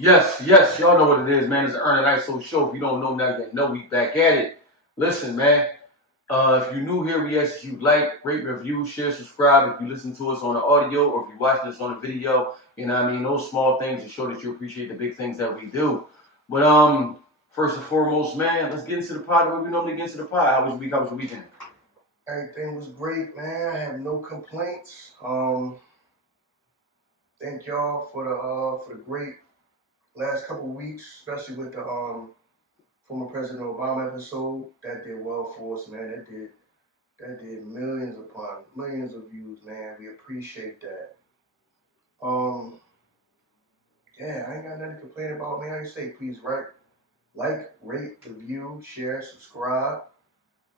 Yes, y'all know what it is, man. It's the Ern and Iso show. If you don't know now, you know we back at it. Listen, man. If you're new here, we ask you like, rate, review, share, subscribe. If you listen to us on the audio or if you're watching us on the video, you know what I mean? Those small things to show that you appreciate the big things that we do. But first and foremost, man, let's get into the pod the way we normally get into the pod. How was your week? How was your weekend? Everything was great, man. I have no complaints. Thank y'all for the great last couple of weeks, especially with the former President Obama episode. That did well for us, man. That did millions upon millions of views, man. We appreciate that. Yeah, I ain't got nothing to complain about, man. Like I say, please like, rate, review, share, subscribe.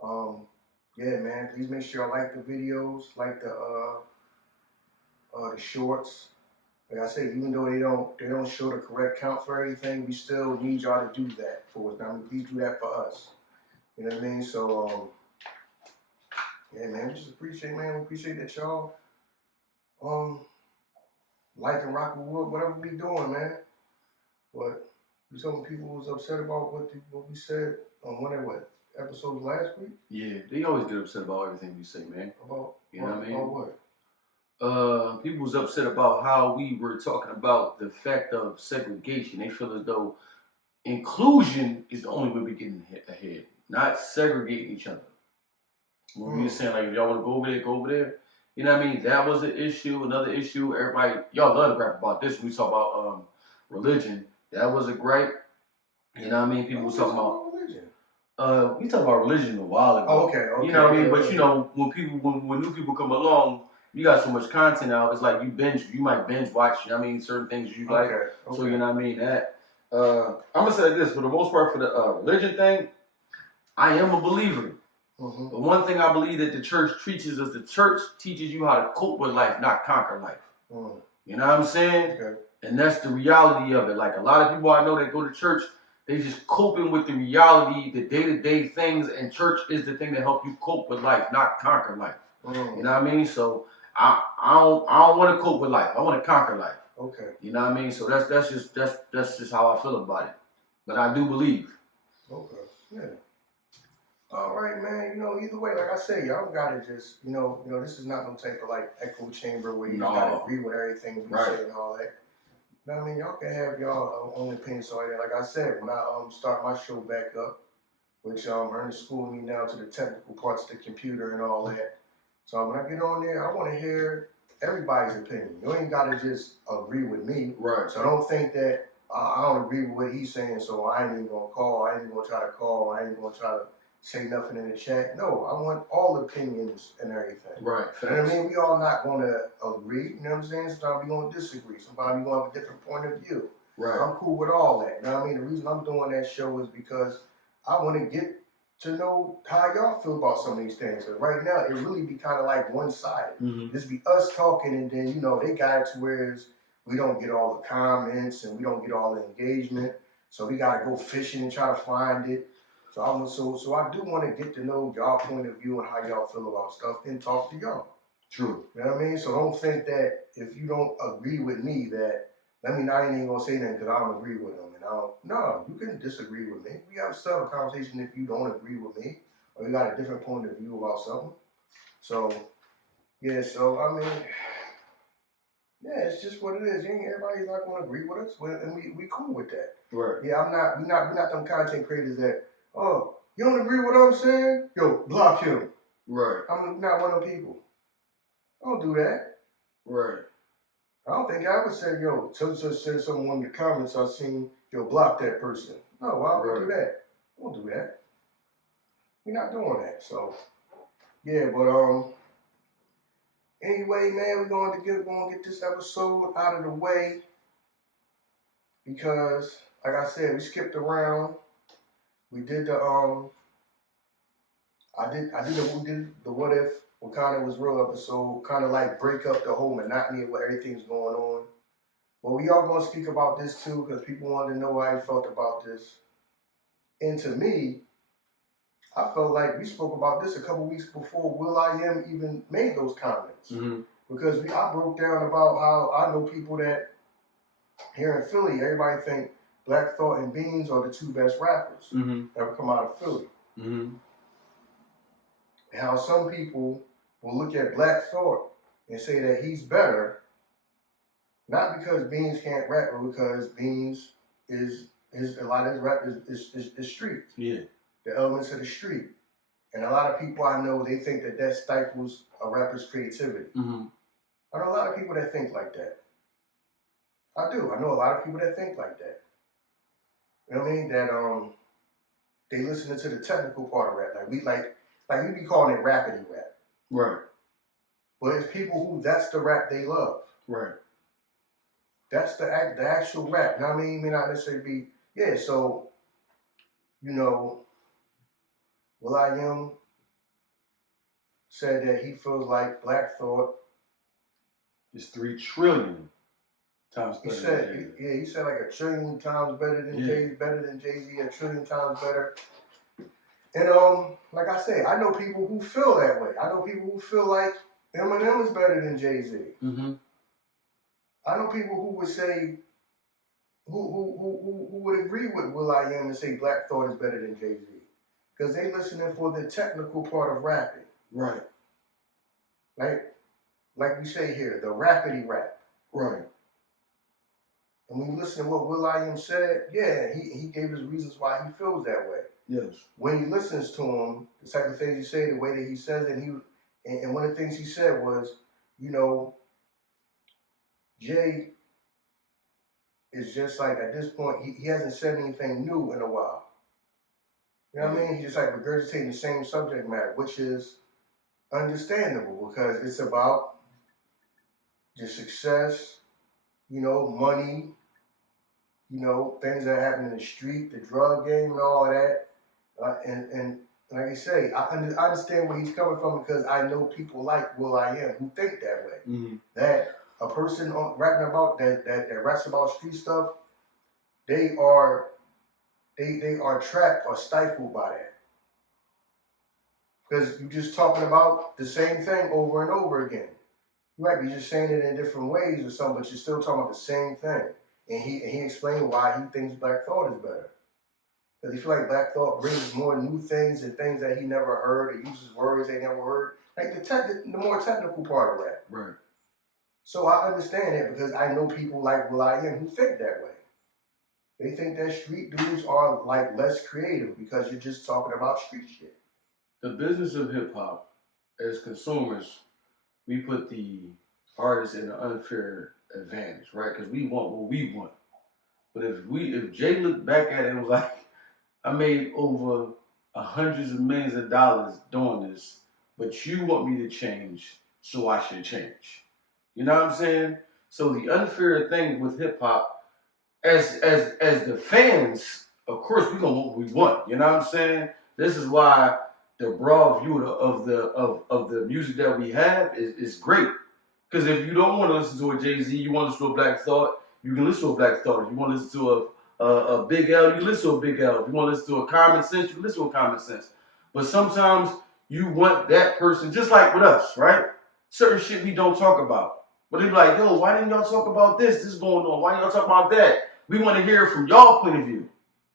Yeah, man. Please make sure y'all like the videos, like the shorts. Like I say, even though they don't show the correct count for everything, we still need y'all to do that for us. Now, please do that for us. You know what I mean? So, yeah, man, we just appreciate, man. We appreciate that y'all like and rock with whatever we doing, man. But some people was upset about what we said on episodes last week. Yeah, they always get upset about everything we say, man. About what I mean? About what? People was upset about how we were talking about the effect of segregation. They feel as though inclusion is the only way we get ahead, not segregating each other. When we were saying, like, if y'all want to go over there, go over there. You know what I mean? That was an issue. Another issue, everybody, y'all love to rap about this. We talk about religion. That was a gripe. You know what I mean? People was talking about religion. We talked about religion a while ago. Oh, okay. You know what I mean? But you know, when new people come along, you got so much content out. It's like you might binge watch. You know what I mean? Certain things you like. Okay. So you know what I mean? That I'm gonna say this for the most part for the religion thing. I am a believer. Mm-hmm. But one thing I believe that the church teaches us, the church teaches you how to cope with life, not conquer life. Mm. You know what I'm saying? Okay. And that's the reality of it. Like a lot of people I know that go to church, they just coping with the reality, the day-to-day things, and church is the thing that help you cope with life, not conquer life. Mm. You know what I mean? So I don't want to cope with life. I want to conquer life. Okay. You know what I mean? So that's just how I feel about it. But I do believe. Okay. Yeah. All right, man. You know, either way, like I say, y'all gotta just, you know, this is not no type of like echo chamber where you gotta agree with everything we say and all that. You know what I mean? Y'all can have y'all own opinions on that. Like I said, when I start my show back up, which Ern is schooling me now to the technical parts of the computer and all that. So when I get on there, I want to hear everybody's opinion. You ain't gotta just agree with me. Right. So don't think that I don't agree with what he's saying, so I ain't even gonna call. I ain't even gonna try to call. I ain't gonna try to say nothing in the chat. No, I want all opinions and everything. Right. You know what I mean? We all not going to agree. You know what I'm saying? Sometimes we going to disagree. Sometimes we going to have a different point of view. Right. I'm cool with all that. You know what I mean? The reason I'm doing that show is because I want to get to know how y'all feel about some of these things. Because right now, it really be kind of like one-sided. Mm-hmm. Just be us talking, and then, you know, they got it to where we don't get all the comments and we don't get all the engagement. So we got to go fishing and try to find it. So I do want to get to know y'all point of view and how y'all feel about stuff and talk to y'all. True. You know what I mean? So don't think that if you don't agree with me that, I ain't even going to say nothing because I don't agree with them. No, you can disagree with me. We have to start a conversation if you don't agree with me or you got a different point of view about something. So, yeah, it's just what it is. Everybody's not going to agree with us, and we cool with that. Right. Yeah, we're not them content creators that, oh, you don't agree with what I'm saying? Yo, block him. Right. I'm not one of them people. I don't do that. Right. I don't think I ever said, yo, said someone in the comments I seen, yo, block that person. No, why would I do that? I won't do that. We're not doing that. So, yeah, but anyway, man, we're going to get this episode out of the way because, like I said, we skipped around. We did the we did the what if, what kind of was real episode, kind of like break up the whole monotony of what everything's going on. But we are going to speak about this too because people wanted to know how I felt about this. And to me, I felt like we spoke about this a couple weeks before Will.I.Am even made those comments. Mm-hmm. Because I broke down about how I know people that here in Philly, everybody think Black Thought and Beans are the two best rappers ever come out of Philly. And how some people will look at Black Thought and say that he's better, not because Beans can't rap, but because Beans is a lot of his rap is street. Yeah. The elements of the street. And a lot of people I know, they think that stifles a rapper's creativity. I know a lot of people that think like that. I do. I know a lot of people that think like that. You know what I mean? That they listen to the technical part of rap. Like we be calling it rapidy rap. Right. But it's people who that's the rap they love. Right. That's the actual rap. You know what I mean? It may not necessarily be, yeah, so, you know, Will.I.Am said that he feels like Black Thought is 3 trillion times better. He said like 1 trillion times better than Jay-Z, 1 trillion times better. And like I say, I know people who feel that way. I know people who feel like Eminem is better than Jay-Z. I know people who would say, who would agree with Will.I.Am and say Black Thought is better than Jay-Z. Because they listening for the technical part of rapping. Right. Like we say here, the rapidy rap. Right. And when you listen to what Will.I.Am said, yeah, he gave his reasons why he feels that way. Yes. When he listens to him, the type of things he say, the way that he says it, and one of the things he said was, you know, Jay is just like, at this point, he hasn't said anything new in a while. You know what I mean? He's just like regurgitating the same subject matter, which is understandable because it's about just success, you know, money, you know, things that happen in the street, the drug game and all of that. And like I say, I understand where he's coming from because I know people like Will.I.Am who think that way. That a person rapping about that raps about street stuff, they are trapped or stifled by that. Because you're just talking about the same thing over and over again. You might be just saying it in different ways or something, but you're still talking about the same thing. And he explained why he thinks Black Thought is better. Because he feels like Black Thought brings more new things and things that he never heard. It uses words they never heard. Like the more technical part of rap. Right. So I understand that because I know people like Will.I.Am who think that way. They think that street dudes are like less creative because you're just talking about street shit. The business of hip hop, as consumers, we put the artists in an unfair advantage, right? Because we want what we want. But if Jay looked back at it and was like, I made over hundreds of millions of dollars doing this, but you want me to change, so I should change. You know what I'm saying? So the unfair thing with hip hop, as the fans, of course we gonna want what we want. You know what I'm saying? This is why the broad view of the music that we have is great. Because if you don't want to listen to a Jay-Z, you want to listen to a Black Thought, you can listen to a Black Thought. If you want to listen to a Big L, you listen to a Big L. If you want to listen to a Common Sense, you listen to a Common Sense. But sometimes you want that person, just like with us, right? Certain shit we don't talk about. But they be like, yo, why didn't y'all talk about this? This is going on. Why y'all talk about that? We want to hear it from y'all point of view.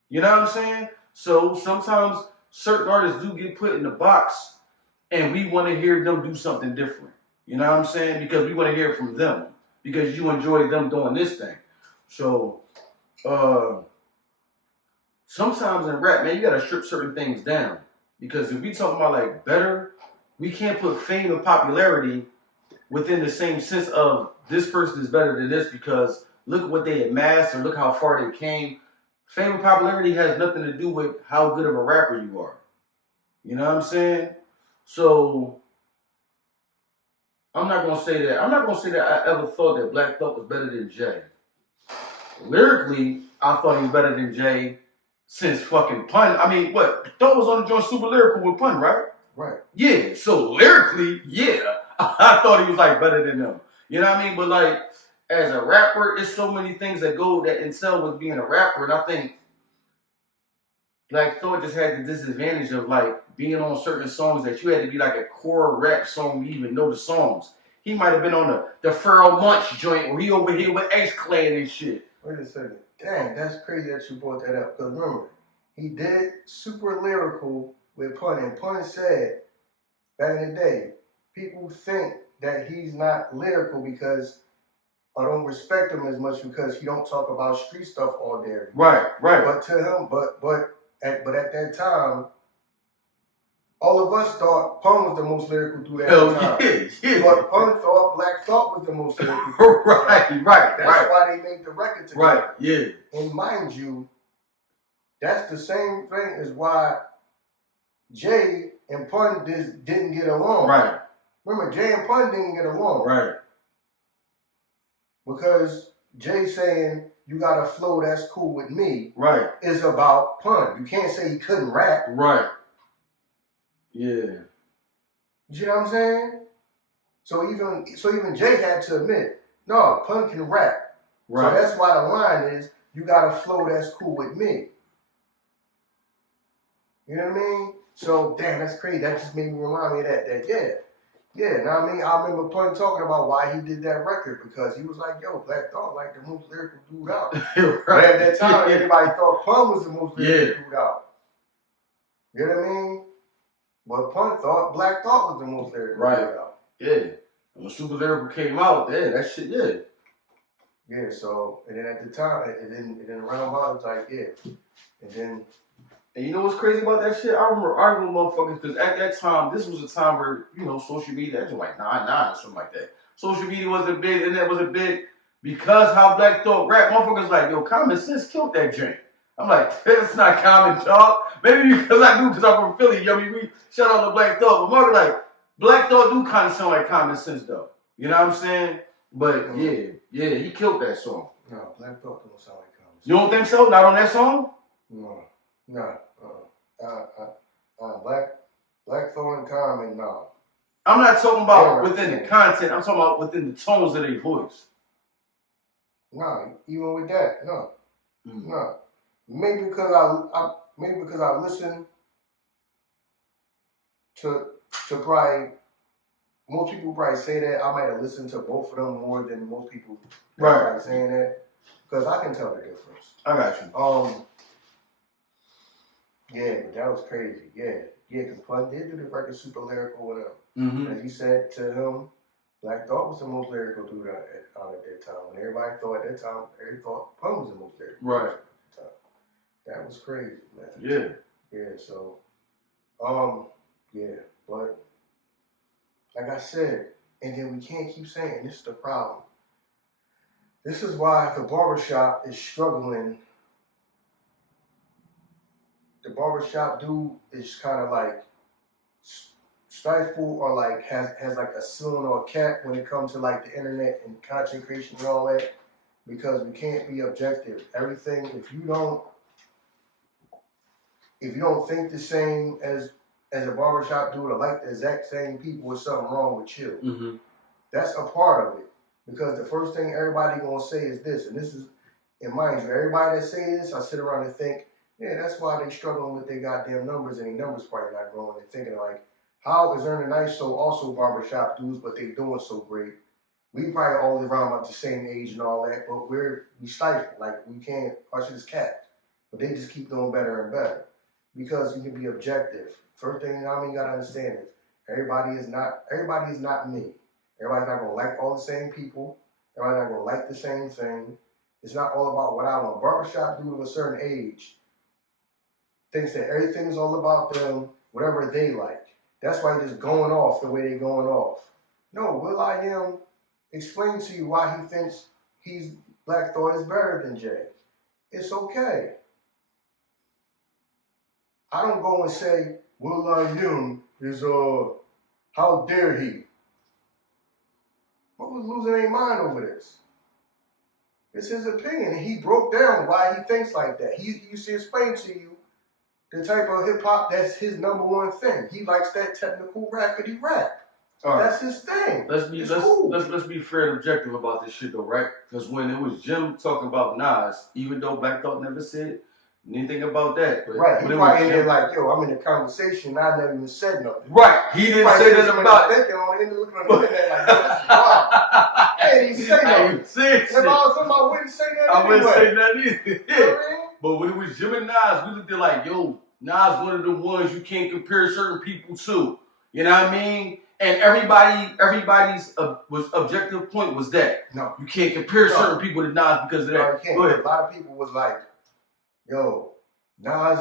You know what I'm saying? So sometimes certain artists do get put in the box and we want to hear them do something different. You know what I'm saying? Because we want to hear it from them. Because you enjoy them doing this thing. So sometimes in rap, man, you got to strip certain things down. Because if we talk about like better, we can't put fame and popularity within the same sense of this person is better than this because look at what they amassed or look how far they came. Fame and popularity has nothing to do with how good of a rapper you are. You know what I'm saying? So I'm not gonna say that I ever thought that Black Thought was better than Jay. Lyrically, I thought he was better than Jay since fucking Pun. I mean, what? Thought was on the joint super lyrical with Pun, right? Right. Yeah. So lyrically, yeah, I thought he was like better than them. You know what I mean? But like as a rapper, it's so many things that entail with being a rapper, and I think Black Thought just had the disadvantage of like being on certain songs that you had to be like a core rap song to even know the songs. He might have been on the Pharoah Monch joint where he over here with X Clan and shit. Wait a second. Dang, that's crazy that you brought that up. Because remember, he did super lyrical with Pun. And Pun said, back in the day, people think that he's not lyrical because I don't respect him as much because he don't talk about street stuff all day. Right. But to him, but at that time, all of us thought Pun was the most lyrical dude at the time. Yeah. But Pun thought Black Thought was the most lyrical. Right. That's why they made the record together. Right. Yeah. And mind you, that's the same thing as why Jay and Pun didn't get along. Right. Remember, Jay and Pun didn't get along. Right. Because Jay saying, you got a flow that's cool with me. Right. Is about Pun. You can't say he couldn't rap. Right. Yeah. You know what I'm saying? So even Jay had to admit, no, Pun can rap. Right. So that's why the line is, you got a flow that's cool with me. You know what I mean? So, damn, that's crazy. That just made me remind me of that. Yeah, now I mean, I remember Pun talking about why he did that record because he was like, yo, Black Thought like the most lyrical dude out. Right. But at that time, everybody thought Pun was the most lyrical dude out. You know what I mean? But Pun thought Black Thought was the most lyrical dude out. Yeah. When Super Lyrical came out, that shit, Yeah, so, and then at the time, and then around about, it was like, And then... And you know what's crazy about that shit? I remember arguing with motherfuckers because at that time, this was a time where, social media, that was like 99 or something like that. Social media wasn't big, and that wasn't big because how Black Thought rap. Motherfuckers like, yo, common sense killed that joint. I'm like, that's not common talk. Maybe because I'm from Philly, we shout out to Black Thought. But mother like, Black Thought do kind of sound like common sense though. You know what I'm saying? But yeah, he killed that song. No, Black Thought don't sound like common sense. You don't think so? Not on that song? No. Black Thought and Common, no. I'm not talking about within the content. I'm talking about within the tones of their voice. No, even with that, no. No. Maybe because I listen to probably, most people probably say that. I might have listened to both of them more than most people probably saying that. Because I can tell the difference. I got you. Yeah, but that was crazy. Yeah, because Pun did do the record super lyrical with him. Mm-hmm. As you said to him, Black Thought was the most lyrical dude out at that time. When everybody thought at that time, everybody thought Pun was the most lyrical dude at that time. That was crazy, man. Yeah. Yeah, so, but like I said, and then we can't keep saying, this is the problem. This is why the barbershop is struggling. The barbershop dude is kind of like stifled or like has like a ceiling or a cap when it comes to like the internet and content creation and all that, because we can't be objective. Everything, if you don't think the same as a barbershop dude or like the exact same people, there's something wrong with you. Mm-hmm. That's a part of it, because the first thing everybody gonna say is this, and this is, and mind you, everybody that say this, I sit around and think, yeah, that's why they struggling with their goddamn numbers, and their numbers probably not growing. They're thinking like, how is Ern and Iso also barbershop dudes, but they doing so great? We probably all around about the same age and all that, but we stifle. Like, we can't, our shit is capped. But they just keep doing better and better. Because you can be objective. First thing you gotta understand is, everybody is not me. Everybody's not gonna like all the same people. Everybody's not gonna like the same thing. It's not all about what I want. Barbershop dude of a certain age thinks that everything is all about them, whatever they like. That's why they're just going off the way they're going off. No, Will.I.Am explain to you why he thinks Black Thought is better than Jay. It's okay. I don't go and say, Will.I.Am is, how dare he? What was losing their mind over this? It's his opinion, and he broke down why he thinks like that. He used to explain to you the type of hip-hop that's his number one thing. He likes that technical rackety rap. Right. That's his thing. Let's be fair and objective about this shit though, right? Because when it was Jim talking about Nas, even though Black Thought never said anything about that. But right, he probably in there like, yo, I'm in a conversation, I never even said nothing. Right, he didn't say nothing about it. Looking on the internet like, yo, this is wild. ain't even say nothing. I ain't saying shit. If I was somebody, I wouldn't say nothing. I wouldn't say nothing either. You know what I mean? But when it was Jim and Nas, we looked at like, yo, Nas one of the ones you can't compare certain people to. You know what I mean? And everybody's was objective point was that you can't compare certain people to Nas because of that. No, you can't. Go ahead. A lot of people was like, yo, Nas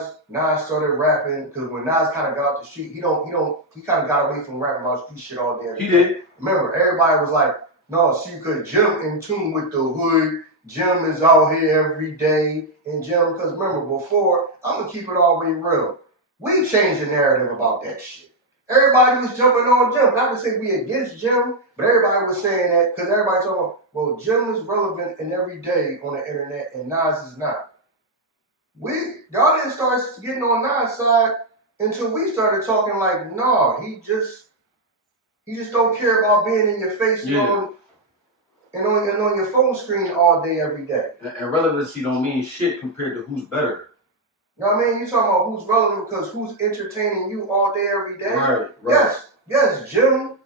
started rapping because when Nas kind of got off the street, he kind of got away from rapping about street shit all day. He did. Remember, everybody was like, no, see, because Jim in tune with the hood. Jim is out here every day. And Jim, because remember, before, I'm going to keep it all the way real. We changed the narrative about that shit. Everybody was jumping on Jim. Not to say we against Jim, but everybody was saying that because everybody talking, well, Jim is relevant in every day on the internet and Nas is not. Y'all didn't start getting on Nas' side until we started talking like, no, he just don't care about being in your face and on your phone screen all day, every day. And relevancy don't mean shit compared to who's better. You know what I mean? You talking about who's relevant because who's entertaining you all day, every day? Right. Yes, Jim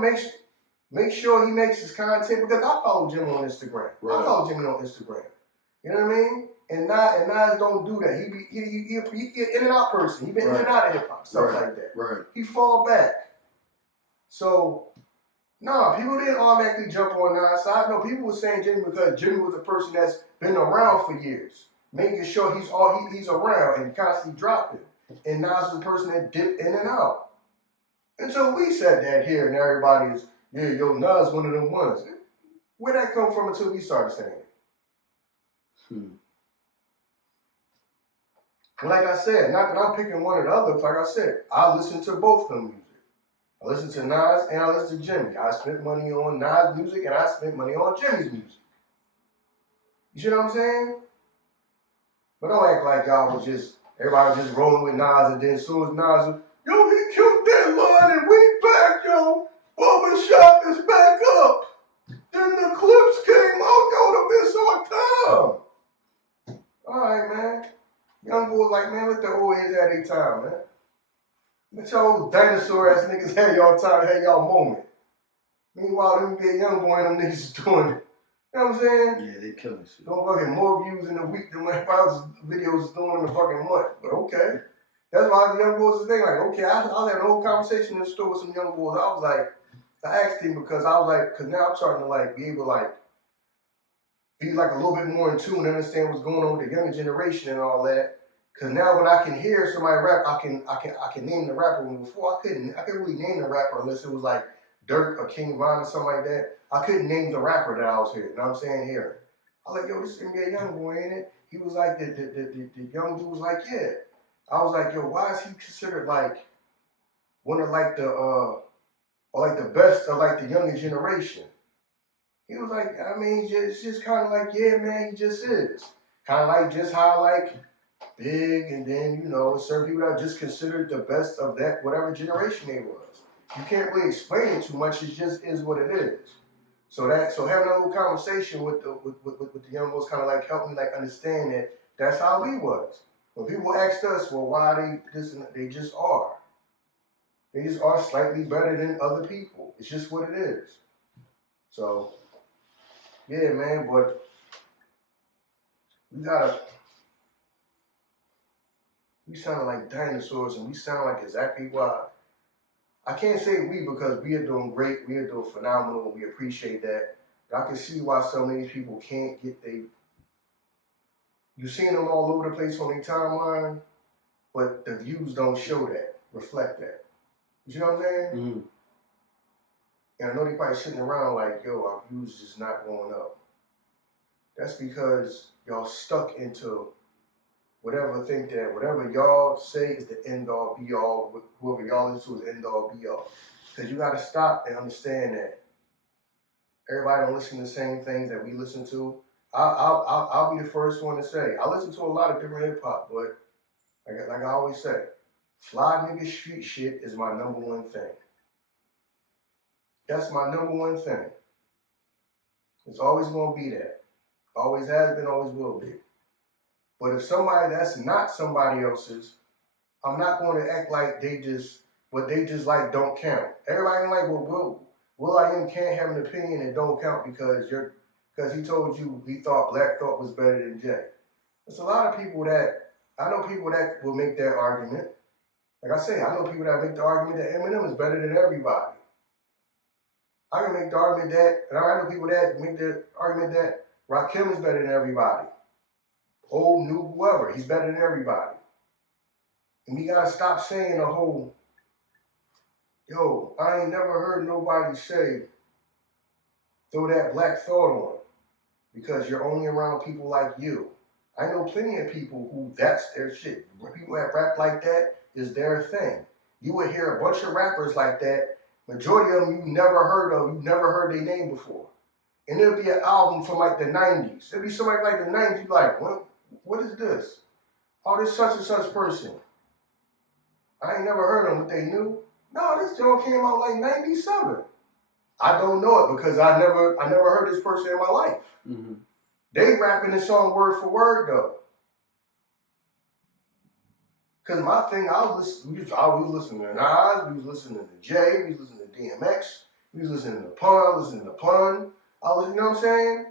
makes sure he makes his content because I follow Jim on Instagram. Right. I follow Jim on Instagram. You know what I mean? And Nas don't do that. He in and out person. He been in and out of hip hop, stuff like that. Right. He fall back. So, people didn't automatically jump on Nas' side. No, people were saying Jimmy because Jimmy was a person that's been around for years, making sure he's around and constantly dropping. And Nas was a person that dipped in and out. Until we said that here, and everybody is, Nas one of them ones. Where'd that come from until we started saying it? Like I said, not that I'm picking one or the other. Like I said, I listen to both of them music. I listen to Nas and I listen to Jimmy. I spent money on Nas music and I spent money on Jimmy's music. You see what I'm saying? But don't act like y'all was everybody was just rolling with Nas and then as soon as Nas was, yo, he killed that line and we back, yo. Barbershop is back up. Then the clips came out, yo, the miss our time. All right, man. Young boys like, man, let the old heads have their time, man. Let y'all dinosaur ass niggas have y'all time, have y'all moment. Meanwhile, them get young boy and them niggas is doing it. You know what I'm saying? Yeah, they killing shit. Don't fucking more views in a week than my videos is doing in a fucking month. But okay. That's why the young boys is thinking like, okay, I had an old conversation in the store with some young boys. I was like, I asked him because I was like, because now I'm starting to like be able to like be like a little bit more in tune and understand what's going on with the younger generation and all that. Cause now when I can hear somebody rap, I can name the rapper. When before I couldn't really name the rapper unless it was like Dirk or King Von or something like that. I couldn't name the rapper that I was hearing. You know what I'm saying? Here. I was like, yo, this is gonna be a young boy, ain't it? He was like, the young dude was like, yeah. I was like, yo, why is he considered like one of like the or like the best of like the younger generation? He was like, I mean, it's just kind of like, yeah, man, he just is. Kind of like just how like Big, and then, certain people that are just considered the best of that, whatever generation they was. You can't really explain it too much, it just is what it is. So having a little conversation with the young boys kind of like helped me like understand that that's how we was. When people asked us, well, why they this and they just are. They just are slightly better than other people. It's just what it is. So, yeah, man, but we sound like dinosaurs and we sound like exactly why. I can't say we because we are doing great, we are doing phenomenal, and we appreciate that. But I can see why so many people can't get you've seen them all over the place on their timeline, but the views don't show that, reflect that. You know what I'm saying? Mm-hmm. And I know they probably sitting around like, yo, our views just not going up. That's because y'all stuck into whatever y'all say is the end all be all, whoever y'all listen to is end all be all. Because you got to stop and understand that everybody don't listen to the same things that we listen to. I'll be the first one to say, I listen to a lot of different hip hop, but like I always say, fly nigga street shit is my number one thing. That's my number one thing. It's always going to be that. Always has been, always will be. But if somebody that's not somebody else's, I'm not going to act like what they just like don't count. Everybody like, well, Will.I.Am can't have an opinion and don't count because he told you he thought Black Thought was better than Jay. There's a lot of people I know people that will make that argument. Like I say, I know people that make the argument that Eminem is better than everybody. I can make the argument that, and I know people that make the argument that Rakim is better than everybody. Old, new, whoever, he's better than everybody. And we gotta stop saying the whole, yo, I ain't never heard nobody say, throw that Black Thought on, because you're only around people like you. I know plenty of people who that's their shit. When people that rap like that is their thing. You would hear a bunch of rappers like that. Majority of them you never heard of. You never heard their name before. And it'll be an album from like the 90s. It'll be somebody like the 90s. You like, what is this? Oh, this such and such person. I ain't never heard of them. What they knew? No, this joint came out like 97. I don't know it because I never heard this person in my life. Mm-hmm. They rapping the song word for word though. Cause my thing, we was listening to Nas, we was listening to Jay, we was listening to DMX, we was listening to Pun, you know what I'm saying?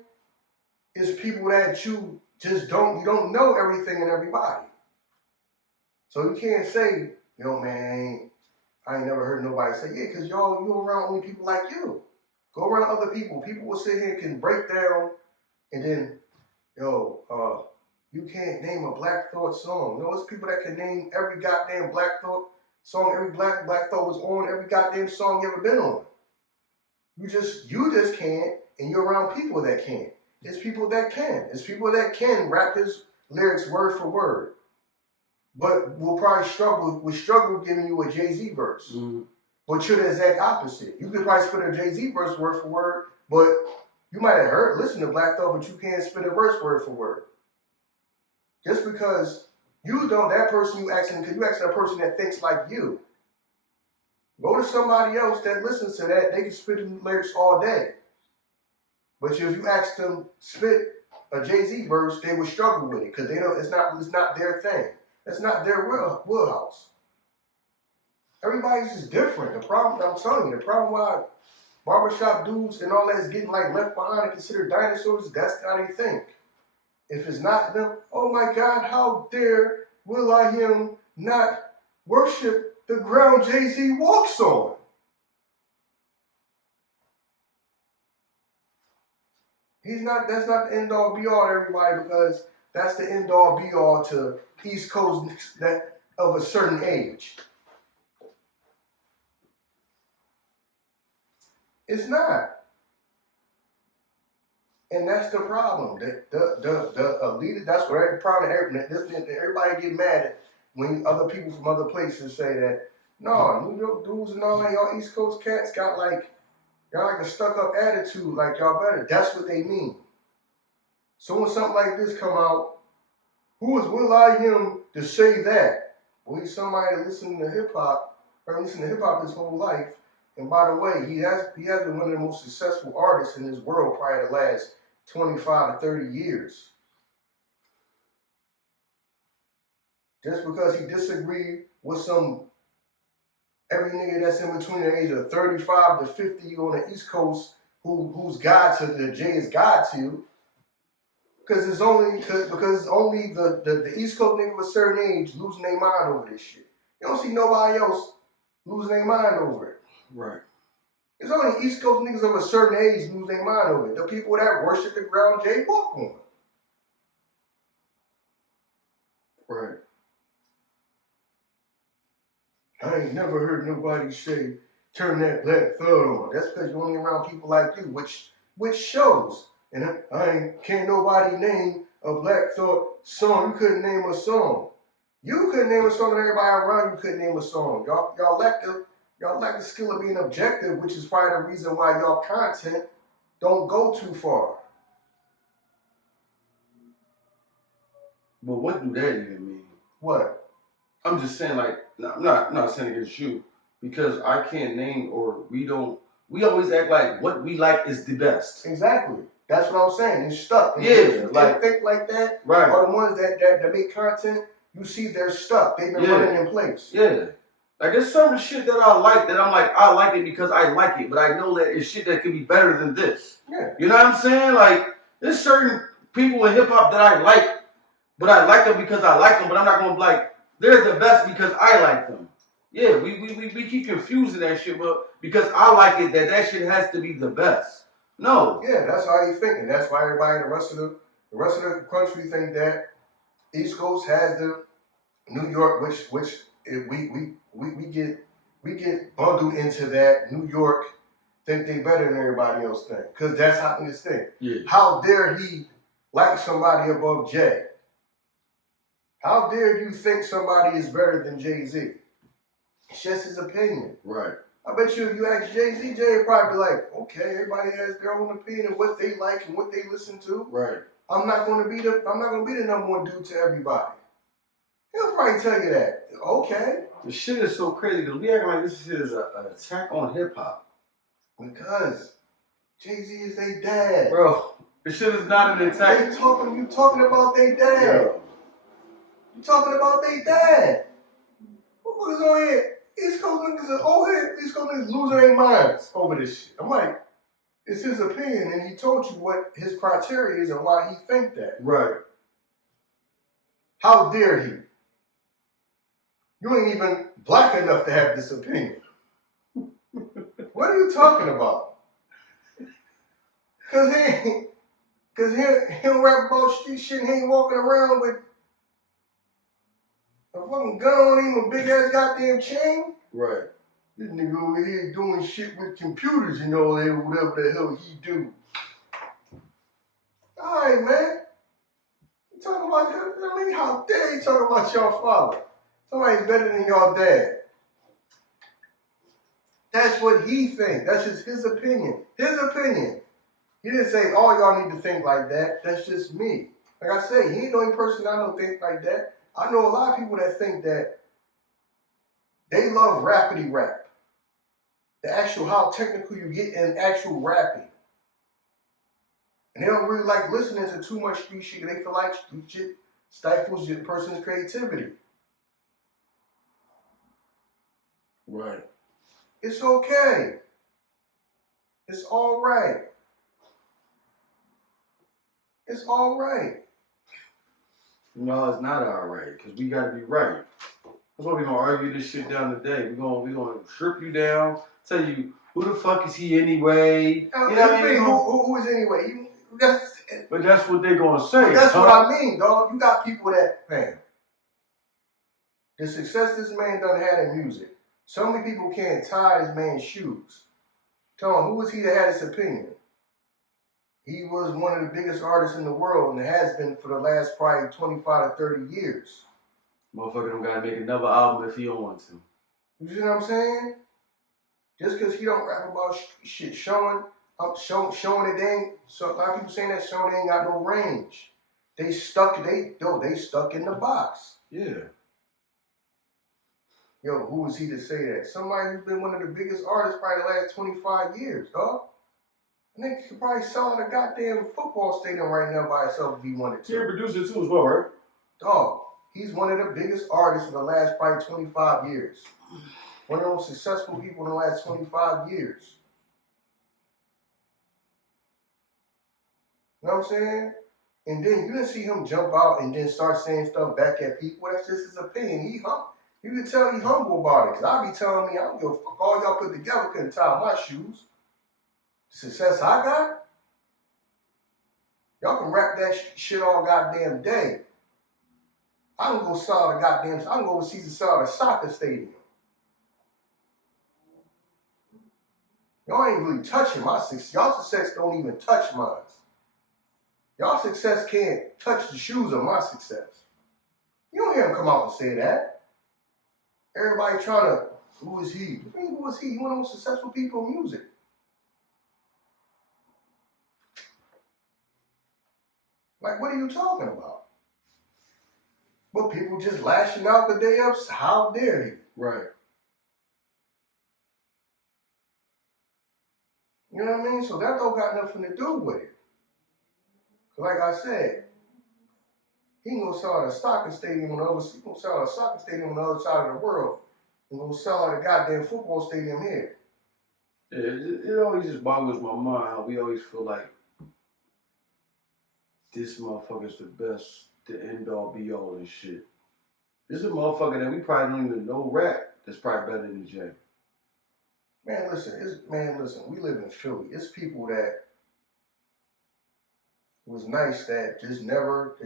It's people that you don't know everything and everybody. So you can't say, yo man, I ain't never heard nobody say, yeah, cause you around only people like you. Go around other people. People will sit here and can break down and then, you can't name a Black Thought song. No, it's people that can name every goddamn Black Thought song, every Black Thought was on, every goddamn song you ever been on. You just can't, and you're around people that can't. It's people that can. It's people that can rap his lyrics word for word. But we'll probably struggle giving you a Jay-Z verse. Mm-hmm. But you're the exact opposite. You could probably spit a Jay-Z verse word for word, but you might have listened to Black Thought, but you can't spit a verse word for word. Just because that person you asking a person that thinks like you. Go to somebody else that listens to that, they can spit the lyrics all day. But if you ask them spit a Jay-Z verse, they would struggle with it because it's not their thing. That's not their wheelhouse. Everybody's just different. The problem, I'm telling you, the problem why barbershop dudes and all that is getting like left behind and considered dinosaurs, that's how they think. If it's not them, oh my God, how dare Will.I.Am not worship the ground Jay-Z walks on? That's not the end all be all to everybody because that's the end all be all to East Coast that of a certain age. It's not. And that's the problem. The elite, that's where the problem. Everybody get mad at when other people from other places say that, no, New York dudes and all that, y'all East Coast cats got y'all like a stuck up attitude, like y'all better. That's what they mean. So when something like this come out, who is Will.I.Am to say that? Well, he's somebody that listened to hip hop his whole life. And by the way, he has been one of the most successful artists in this world probably the last 25 to 30 years. Just because he disagreed with every nigga that's in between the age of 35 to 50 on the East Coast who's God to the Jay is God to, because it's only the East Coast nigga of a certain age losing their mind over this shit. You don't see nobody else losing their mind over it. Right. It's only East Coast niggas of a certain age lose their mind over it. The people that worship the ground Jay walk on. Right. I ain't never heard nobody say, turn that Black Thought on. That's because you're only around people like you, which shows. And can't nobody name a Black Thought song. You couldn't name a song. You couldn't name a song, and everybody around you couldn't name a song. Y'all lack the skill of being objective, which is probably the reason why y'all content don't go too far. But what do that even mean? What? I'm just saying, like, I'm not saying against you, because I can't name or we always act like what we like is the best. Exactly. That's what I'm saying. They're stuck. Yeah. They think like that. Right. Are the ones that make content, you see they're stuck. They've been running in place. Yeah. Like, there's certain shit that I like that I'm like, I like it because I like it, but I know that it's shit that could be better than this. Yeah. You know what I'm saying? Like, there's certain people in hip hop that I like, but I like them because I like them, but I'm not gonna be like, they're the best because I like them. Yeah, we keep confusing that shit, but because I like it, that shit has to be the best. No. Yeah, that's how you think, and that's why everybody in the rest of the country think that East Coast has the New York, which we get bundled into that. New York think they better than everybody else think, because that's how niggas think. Yeah. How dare he like somebody above Jay? How dare you think somebody is better than Jay-Z? It's just his opinion. Right. I bet you if you ask Jay-Z, Jay would probably be like, okay, everybody has their own opinion of what they like and what they listen to. Right. I'm not gonna be the number one dude to everybody. He'll probably tell you that. Okay. The shit is so crazy because we act like this shit is an attack on hip hop. Because Jay-Z is their dad. Bro, this shit is not an attack. You talking about their dad. Yeah. You talking about their dad. What was on here? East Coast niggas are old head. East Coast niggas losing their minds over this shit. I'm like, it's his opinion, and he told you what his criteria is and why he think that. Right. How dare he? You ain't even black enough to have this opinion. What are you talking about? Cause he don't rap about street shit and he ain't walking around with a fucking gun on him, a big ass goddamn chain. Right. This nigga over here doing shit with computers and all that, whatever the hell he do. Alright, man. You talking about, I mean, how dare you talk about your father? Somebody's better than your dad. That's what he thinks. That's just his opinion. His opinion. He didn't say, all y'all need to think like that. That's just me. Like I say, he ain't the only person I know think like that. I know a lot of people that think that they love rappity rap. The actual, how technical you get in actual rapping. And they don't really like listening to too much street shit. They feel like street shit stifles a person's creativity. Right. It's okay. It's all right. It's all right. No, it's not all right, because we got to be right. That's why we're going to argue this shit down today. We're gonna strip you down, tell you, who the fuck is he anyway? You know what I mean? Who is anyway? But that's what they're going to say. That's what I mean, dog. You got people that, man, the success this man done had in music, so many people can't tie this man's shoes. Tell him, who was he that had his opinion? He was one of the biggest artists in the world and has been for the last probably 25 to 30 years. Motherfucker don't gotta make another album if he don't want to. You see what I'm saying? Just because he don't rap about shit, showing it they ain't, so a lot of people saying that showing they ain't got no range. They stuck in the box. Yeah. Yo, who was he to say that? Somebody who's been one of the biggest artists probably the last 25 years, dog. I think he could probably sell out a goddamn football stadium right now by himself if he wanted to. He's a producer too as well, right? Dog, he's one of the biggest artists in the last probably 25 years. One of the most successful people in the last 25 years. You know what I'm saying? And then you didn't see him jump out and then start saying stuff back at people. That's just his opinion. You can tell he's humble about it. Because I be telling me, I don't give a fuck. All y'all put together couldn't tie my shoes. The success I got, y'all can rap that shit all goddamn day. I can go sell I can go overseas and sell a soccer stadium. Y'all ain't really touching my success. Y'all success don't even touch mine. Y'all success can't touch the shoes of my success. You don't hear him come out and say that. Everybody trying to, who is he? Who is he? He one of the most successful people in music. Like, what are you talking about? But people just lashing out the day up. How dare he? Right. You know what I mean? So that don't got nothing to do with it. Like I said, he can go sell at a soccer stadium on the other. He can sell at a soccer stadium on the other side of the world and go sell at a goddamn football stadium here. Yeah, it always just boggles my mind how we always feel like this motherfucker's the best, the end all be all and shit. This is a motherfucker that we probably don't even know rap that's probably better than Jay. Man, listen, we live in Philly. It's people that was nice that just never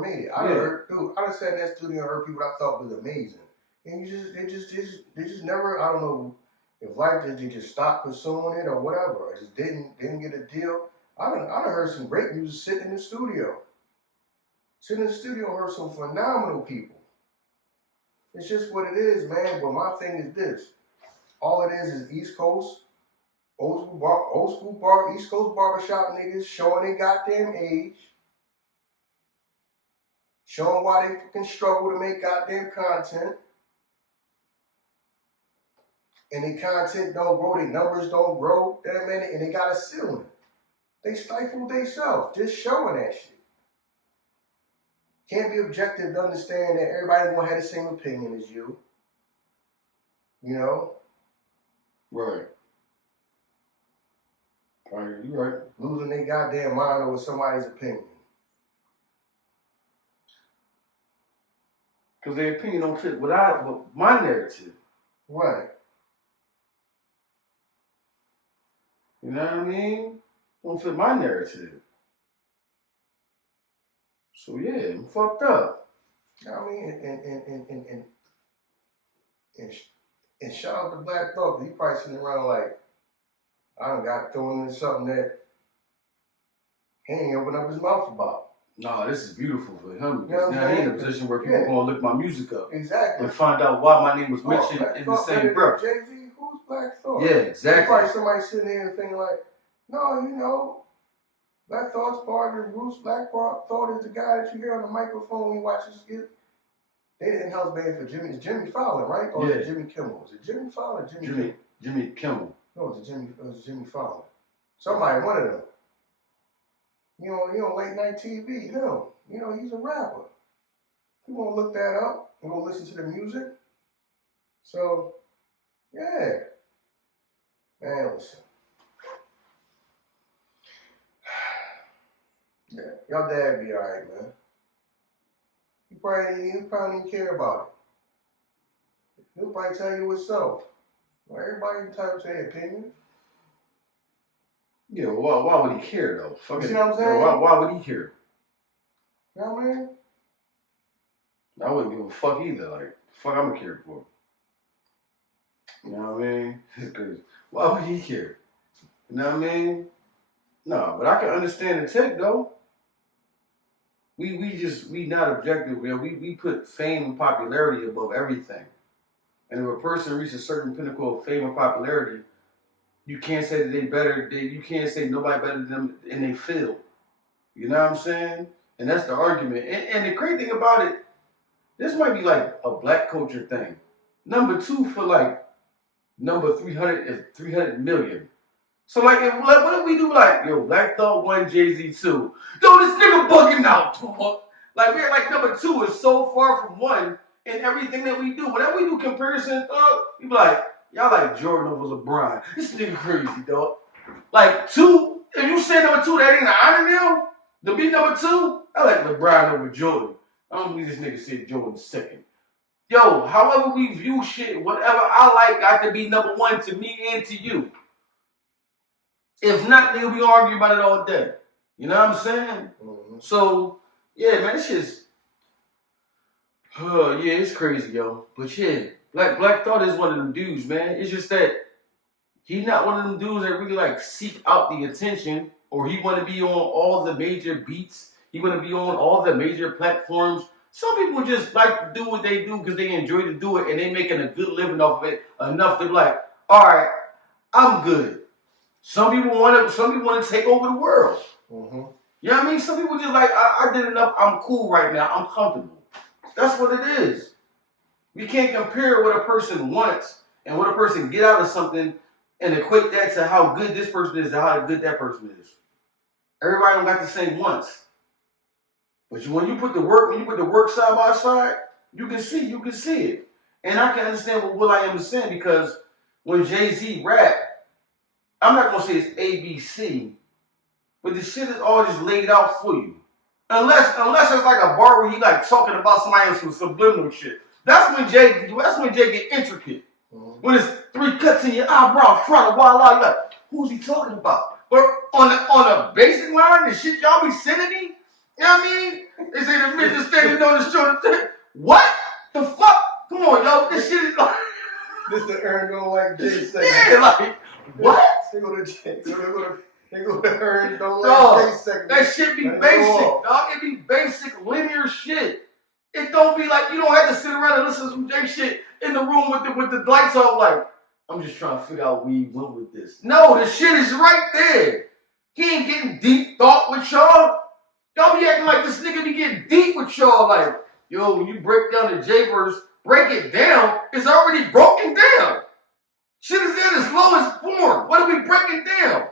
made it. I done sat in that studio and heard people that I thought was amazing. And they just never, I don't know if life they just stopped pursuing it or whatever, or just didn't get a deal. I done heard some great music sitting in the studio. Heard some phenomenal people. It's just what it is, man. But my thing is this. All it is East Coast, East Coast barbershop niggas showing their goddamn age. Showing why they fucking struggle to make goddamn content. And their content don't grow, their numbers don't grow, that minute, and they got a ceiling. They stifle themselves just showing that shit. Can't be objective to understand that everybody's gonna have the same opinion as you. You know? Right. You right. Losing their goddamn mind over somebody's opinion. Because their opinion don't fit with my narrative. Right. You know what I mean? Don't fit my narrative. So yeah, I'm fucked up. You know what I mean? And shout out to Black Thought, because he probably sitting around like, I done got thrown into something that he ain't opened up his mouth about. No, this is beautiful for him. You know now he in a position where people gonna look my music up. Exactly. And find out why my name was mentioned in the same breath. Jay-Z, who's Black Thought? Yeah, exactly. Probably somebody sitting there and thinking like, no, you know, Black Thought's partner, Bruce Black Thought is the guy that you hear on the microphone when you watch his skit. They didn't house band for Jimmy. It's Jimmy Fallon, right? Or is it Jimmy Kimmel? Is it Jimmy Fallon or Jimmy Kimmel. No, it was Jimmy Fallon. Somebody, one of them. You know, late night TV, him. You know, he's a rapper. You want to look that up and go listen to the music? So, yeah. Man, listen. Yeah, y'all dad be alright, man. He probably didn't care about it. He'll probably tell you himself. Well, everybody entitled to their opinion. Yeah, well, why would he care though? Fuck you see what I'm saying? Why would he care? You know what I mean? I wouldn't give a fuck either. Like, fuck, I'm gonna care for. You know what I mean? It's crazy. Why would he care? You know what I mean? No, but I can understand the take though. We not objective. We put fame and popularity above everything. And if a person reaches a certain pinnacle of fame and popularity, you can't say that they better. You can't say nobody better than them in their field. You know what I'm saying? And that's the argument. And the great thing about it, this might be like a black culture thing. Number 2 for like number 300 is 300 million. So like, what if we do like, yo, Black Thought 1, Jay-Z 2. Yo, this nigga bugging out, dog. Like we're like number 2 is so far from 1 in everything that we do. Whenever we do comparisons, we be like, y'all like Jordan over LeBron. This nigga crazy, dog. Like 2, if you say number 2, that ain't an honor now. To be number 2, I like LeBron over Jordan. I don't believe this nigga said Jordan second. Yo, however we view shit, whatever I like got to be number 1 to me and to you. If not, nigga, we argue about it all day. You know what I'm saying? Mm-hmm. So, yeah, man, it's just, yeah, it's crazy, yo. But yeah, Black Thought is one of them dudes, man. It's just that he's not one of them dudes that really like seek out the attention, or he want to be on all the major beats. He want to be on all the major platforms. Some people just like to do what they do because they enjoy to do it, and they making a good living off of it enough to be like, all right, I'm good. Some people want to take over the world. Mm-hmm. You know what I mean? Some people just like, I did enough. I'm cool right now. I'm comfortable. That's what it is. We can't compare what a person wants and what a person get out of something and equate that to how good this person is and how good that person is. Everybody don't got the same wants. But when you put the work side by side, you can see it. And I can understand what Will.I.Am is saying because when Jay-Z rap, I'm not gonna say it's ABC, but the shit is all just laid out for you. Unless it's like a bar where he like talking about somebody else with subliminal shit. That's when Jay get intricate. Mm-hmm. When it's 3 cuts in your eyebrow, front of wild out, like, who's he talking about? But on a basic line, the shit y'all be sending me, you know what I mean? They say the midget standing on the shoulder. What the fuck? Come on, yo, this shit is like this the Ern don't like Jay segment. Yeah, like what? They go to Jay. They go to Ern don't like Jay segment. That shit be basic, dog. It be basic linear shit. It don't be like you don't have to sit around and listen to some Jay shit in the room with the lights off. Like I'm just trying to figure out where he went with this. No, the shit is right there. He ain't getting deep thought with y'all. Y'all be acting like this nigga be getting deep with y'all. Like yo, when you break down the J verse, break it down. It's already broken down. Shit is in its lowest form. What are we breaking down?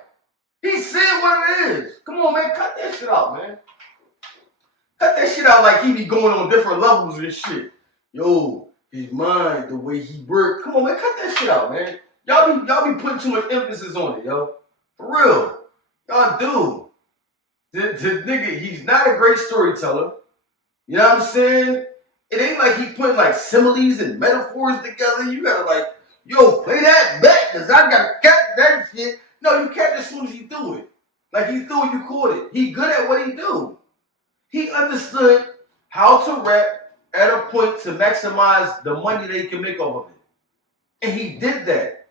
He said what it is. Come on, man. Cut that shit out, man. Cut that shit out like he be going on different levels and shit. Yo, his mind, the way he work. Come on, man. Cut that shit out, man. Y'all be putting too much emphasis on it, yo. For real. Y'all do. The nigga, he's not a great storyteller. You know what I'm saying? It ain't like he putting like similes and metaphors together. You gotta like, yo, play that back, cause I gotta catch that shit. No, you catch it as soon as you do it. Like he threw it, you caught it. He good at what he do. He understood how to rap at a point to maximize the money that he can make off of it. And he did that.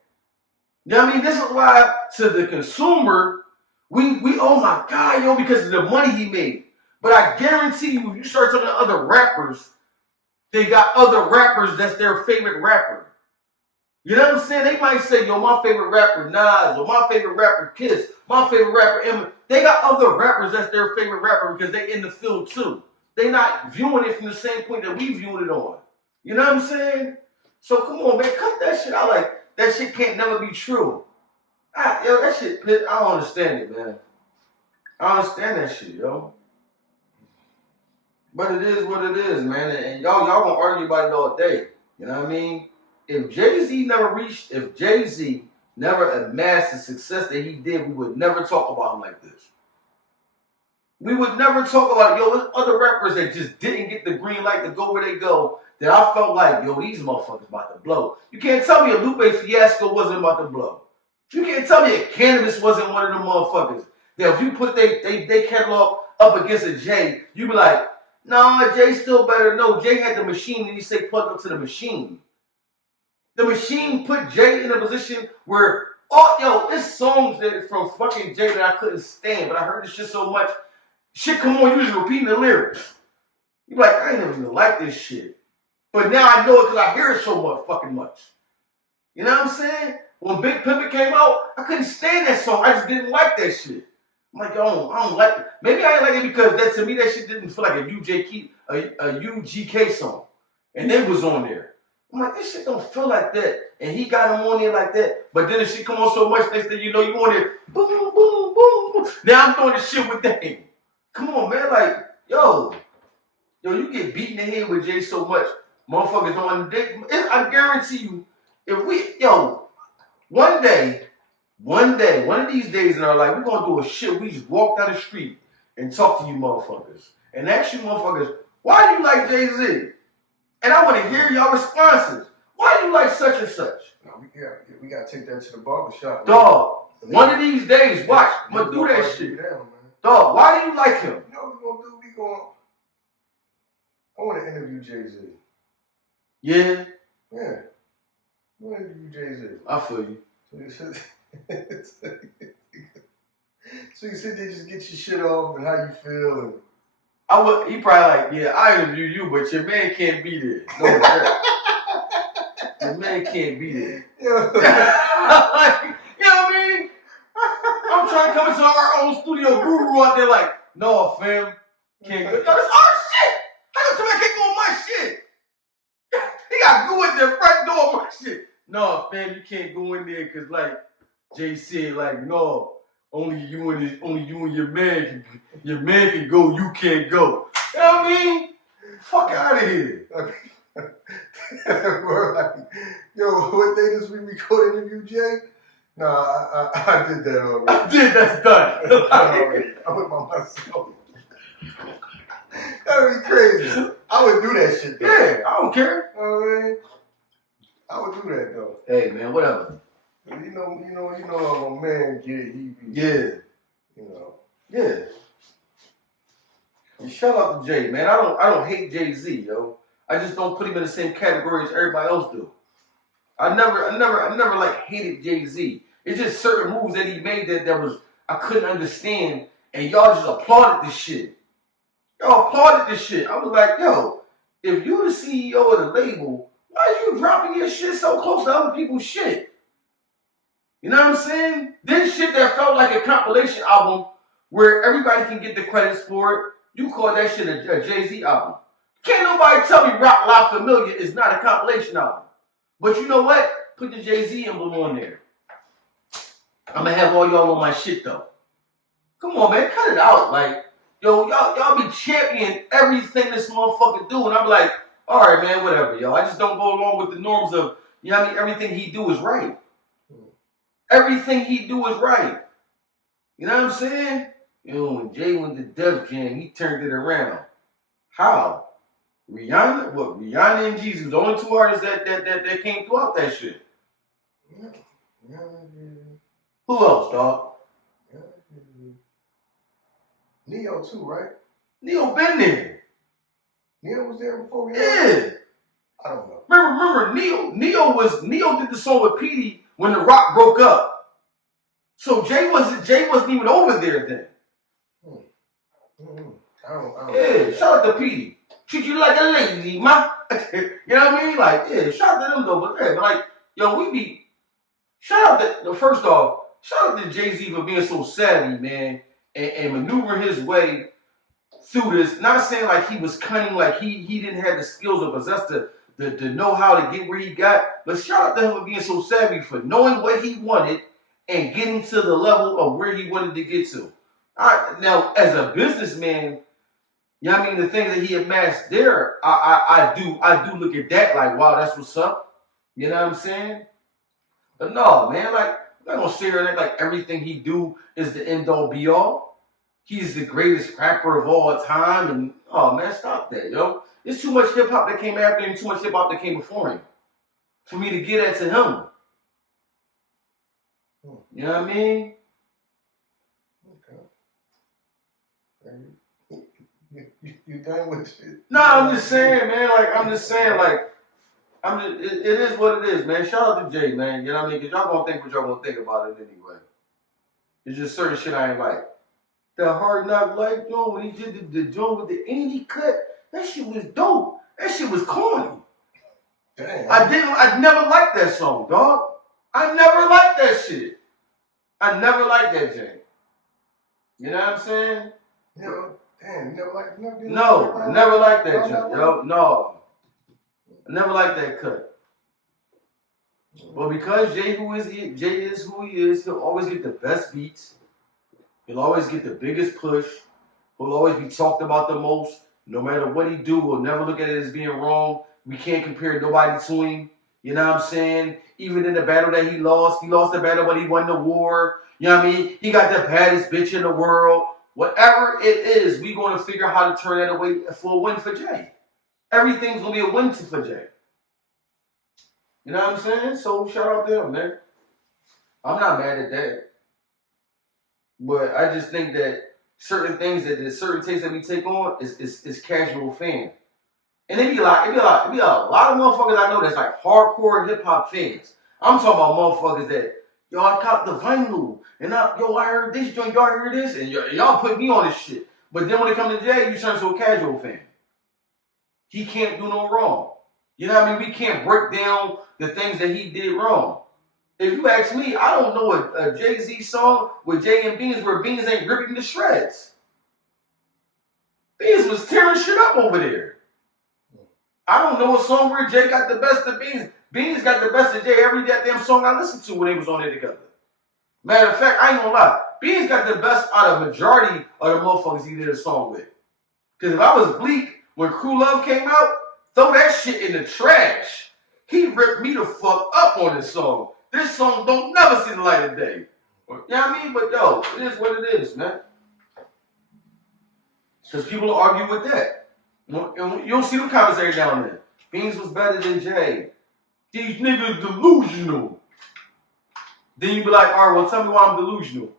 You know what I mean? This is why to the consumer, we oh my God, yo, because of the money he made. But I guarantee you, if you start talking to other rappers, they got other rappers that's their favorite rapper. You know what I'm saying? They might say, yo, my favorite rapper Nas, or my favorite rapper Kiss, my favorite rapper Eminem. They got other rappers that's their favorite rapper because they in the field too. They not viewing it from the same point that we viewing it on. You know what I'm saying? So come on, man, cut that shit out. Like, that shit can't never be true. Yo, that shit, I don't understand it, man. I don't understand that shit, yo. But it is what it is, man. And y'all gonna argue about it all day. You know what I mean? If Jay-Z never amassed the success that he did, we would never talk about him like this. We would never talk about, yo, there's other rappers that just didn't get the green light to go where they go, that I felt like, yo, these motherfuckers about to blow. You can't tell me a Lupe Fiasco wasn't about to blow. You can't tell me a Cannabis wasn't one of them motherfuckers. That if you put they catalog up against a Jay, you be like, nah, Jay's still better. No, Jay had the machine and he say plug up to the machine. The machine put Jay in a position where, oh, yo, there's songs that from fucking Jay that I couldn't stand, but I heard this shit so much. Shit, come on, you just repeating the lyrics. You be like, I ain't never even like this shit. But now I know it because I hear it so much, fucking much. You know what I'm saying? When Big Pimpin' came out, I couldn't stand that song. I just didn't like that shit. I'm like, yo, I don't like it. Maybe I didn't like it because that to me that shit didn't feel like a UGK song. And it was on there. I'm like, this shit don't feel like that. And he got him on there like that. But then the shit come on so much, next thing you know, you on there, boom, boom, boom. Now I'm doing the shit with that. Come on, man. Like, yo, you get beat in the head with Jay so much. Motherfuckers don't understand. I guarantee you, if we, one of these days in our life, we're going to do a shit. We just walk down the street and talk to you motherfuckers. And ask you motherfuckers, why do you like Jay-Z? And I want to hear y'all responses. Why do you like such and such? No, we got to take that to the barbershop. Dog, one of these days, watch. I'm going to do that shit. Down, dog, why do you like him? You know what we're going to do? I want to interview Jay-Z. Yeah? Yeah. I want to interview Jay-Z. I feel you. So you sit there, just get your shit off and how you feel. He probably like, yeah, I interview you, but your man can't be there. No, your man can't be there. You know what I mean? I'm trying to come into our own studio guru out there like, no, fam, can't go. Yo, this our shit. How come somebody can't go on my shit? He got go in the front door of my shit. No, fam, you can't go in there because like Jay said, like, no. Only you and your man can go, you can't go. You know what I mean? Fuck out of here. Bro, like, yo, what day this week we go to interview Jay? Nah, I did that already. I did, that's done. I went by myself. That would be crazy. I would do that shit though. Yeah, I don't care. You know what I mean? I would do that though. Hey man, whatever. You know how my man get, he be. Yeah. You know. Yeah. And shout out to Jay, man. I don't hate Jay-Z, yo. I just don't put him in the same category as everybody else do. I never like hated Jay-Z. It's just certain moves that he made that was I couldn't understand, and y'all just applauded this shit. Y'all applauded this shit. I was like, yo, if you the CEO of the label, why are you dropping your shit so close to other people's shit? You know what I'm saying? This shit that felt like a compilation album where everybody can get the credits for it, you call that shit a Jay-Z album. Can't nobody tell me Rock La Familia is not a compilation album. But you know what? Put the Jay-Z emblem on there. I'm gonna have all y'all on my shit though. Come on, man, cut it out. Like, yo, y'all be championing everything this motherfucker do, and I'm like, all right, man, whatever, yo. I just don't go along with the norms of, you know what I mean? Everything he do is right. Everything he do is right. You know what I'm saying? You know, when Jay went to Def Jam, he turned it around. How? Rihanna? What? Rihanna and Jesus, the only two artists that came throughout that shit. Yeah. Who else, dog? Neo too, right? Neo been there. Neo was there before we Yeah. I don't know. Remember, Neo did the song with Petey when The Rock broke up. So Jay wasn't even over there then. I don't Yeah, know. shout out to Petey. Treat you like a lady, ma. You know what I mean? Like, yeah, shout out to them though. But yeah, like, yo, we be shout out to first off, shout out to Jay-Z for being so savvy, man, and maneuvering his way through this. Not saying like he was cunning, like he didn't have the skills or possess the know-how to get where he got, but shout out to him for being so savvy, for knowing what he wanted and getting to the level of where he wanted to get to. All right, now, as a businessman, you know what I mean, the things that he amassed there, I do look at that like, wow, that's what's up. You know what I'm saying? But no, man, like, I'm not gonna sit here and act like everything he do is the end-all be-all. He's the greatest rapper of all time, and oh man, stop that, yo. There's too much hip-hop that came after him, too much hip-hop that came before him. For me to get at to him. You know what I mean? Okay. You done with shit? No, I'm just saying, man, it is what it is, man. Shout out to Jay, man. You know what I mean? Because y'all gonna think what y'all gonna think about it anyway. It's just certain shit I ain't like. The Hard Knock Life joint, when he did the joint with the indie cut, that shit was dope. That shit was corny. Damn. I never liked that song, dog. I never liked that shit. I never liked that Jay. You know what I'm saying? Damn, you never liked nothing? No, I never liked that joint, yo. No. I never liked that cut. But because Jay is who he is, he'll always get the best beats. He'll always get the biggest push. He'll always be talked about the most. No matter what he do, we'll never look at it as being wrong. We can't compare nobody to him. You know what I'm saying? Even in the battle that he lost the battle when he won the war. You know what I mean? He got the baddest bitch in the world. Whatever it is, we're going to figure out how to turn that away for a win for Jay. Everything's going to be a win for Jay. You know what I'm saying? So shout out to him, man. I'm not mad at that. But I just think that certain things certain takes that we take on is casual fan. And it be a lot of motherfuckers I know that's like hardcore hip hop fans. I'm talking about motherfuckers that, yo, I caught the vinyl, and I heard this joint, y'all heard this, and y'all put me on this shit. But then when it comes to Jay, you turn to a casual fan. He can't do no wrong. You know what I mean? We can't break down the things that he did wrong. If you ask me, I don't know a Jay-Z song with Jay and Beans where Beans ain't ripping to shreds. Beans was tearing shit up over there. I don't know a song where Jay got the best of Beans. Beans got the best of Jay every goddamn song I listened to when they was on there together. Matter of fact, I ain't gonna lie. Beans got the best out of majority of the motherfuckers he did a song with. Because if I was Bleak, when Crew Love came out, throw that shit in the trash. He ripped me the fuck up on this song. This song don't never see the light of day. You know what I mean? But yo, it is what it is, man. Because people argue with that. You don't see them comments every now and then. Beans was better than Jay. These niggas delusional. Then you be like, all right, well, tell me why I'm delusional.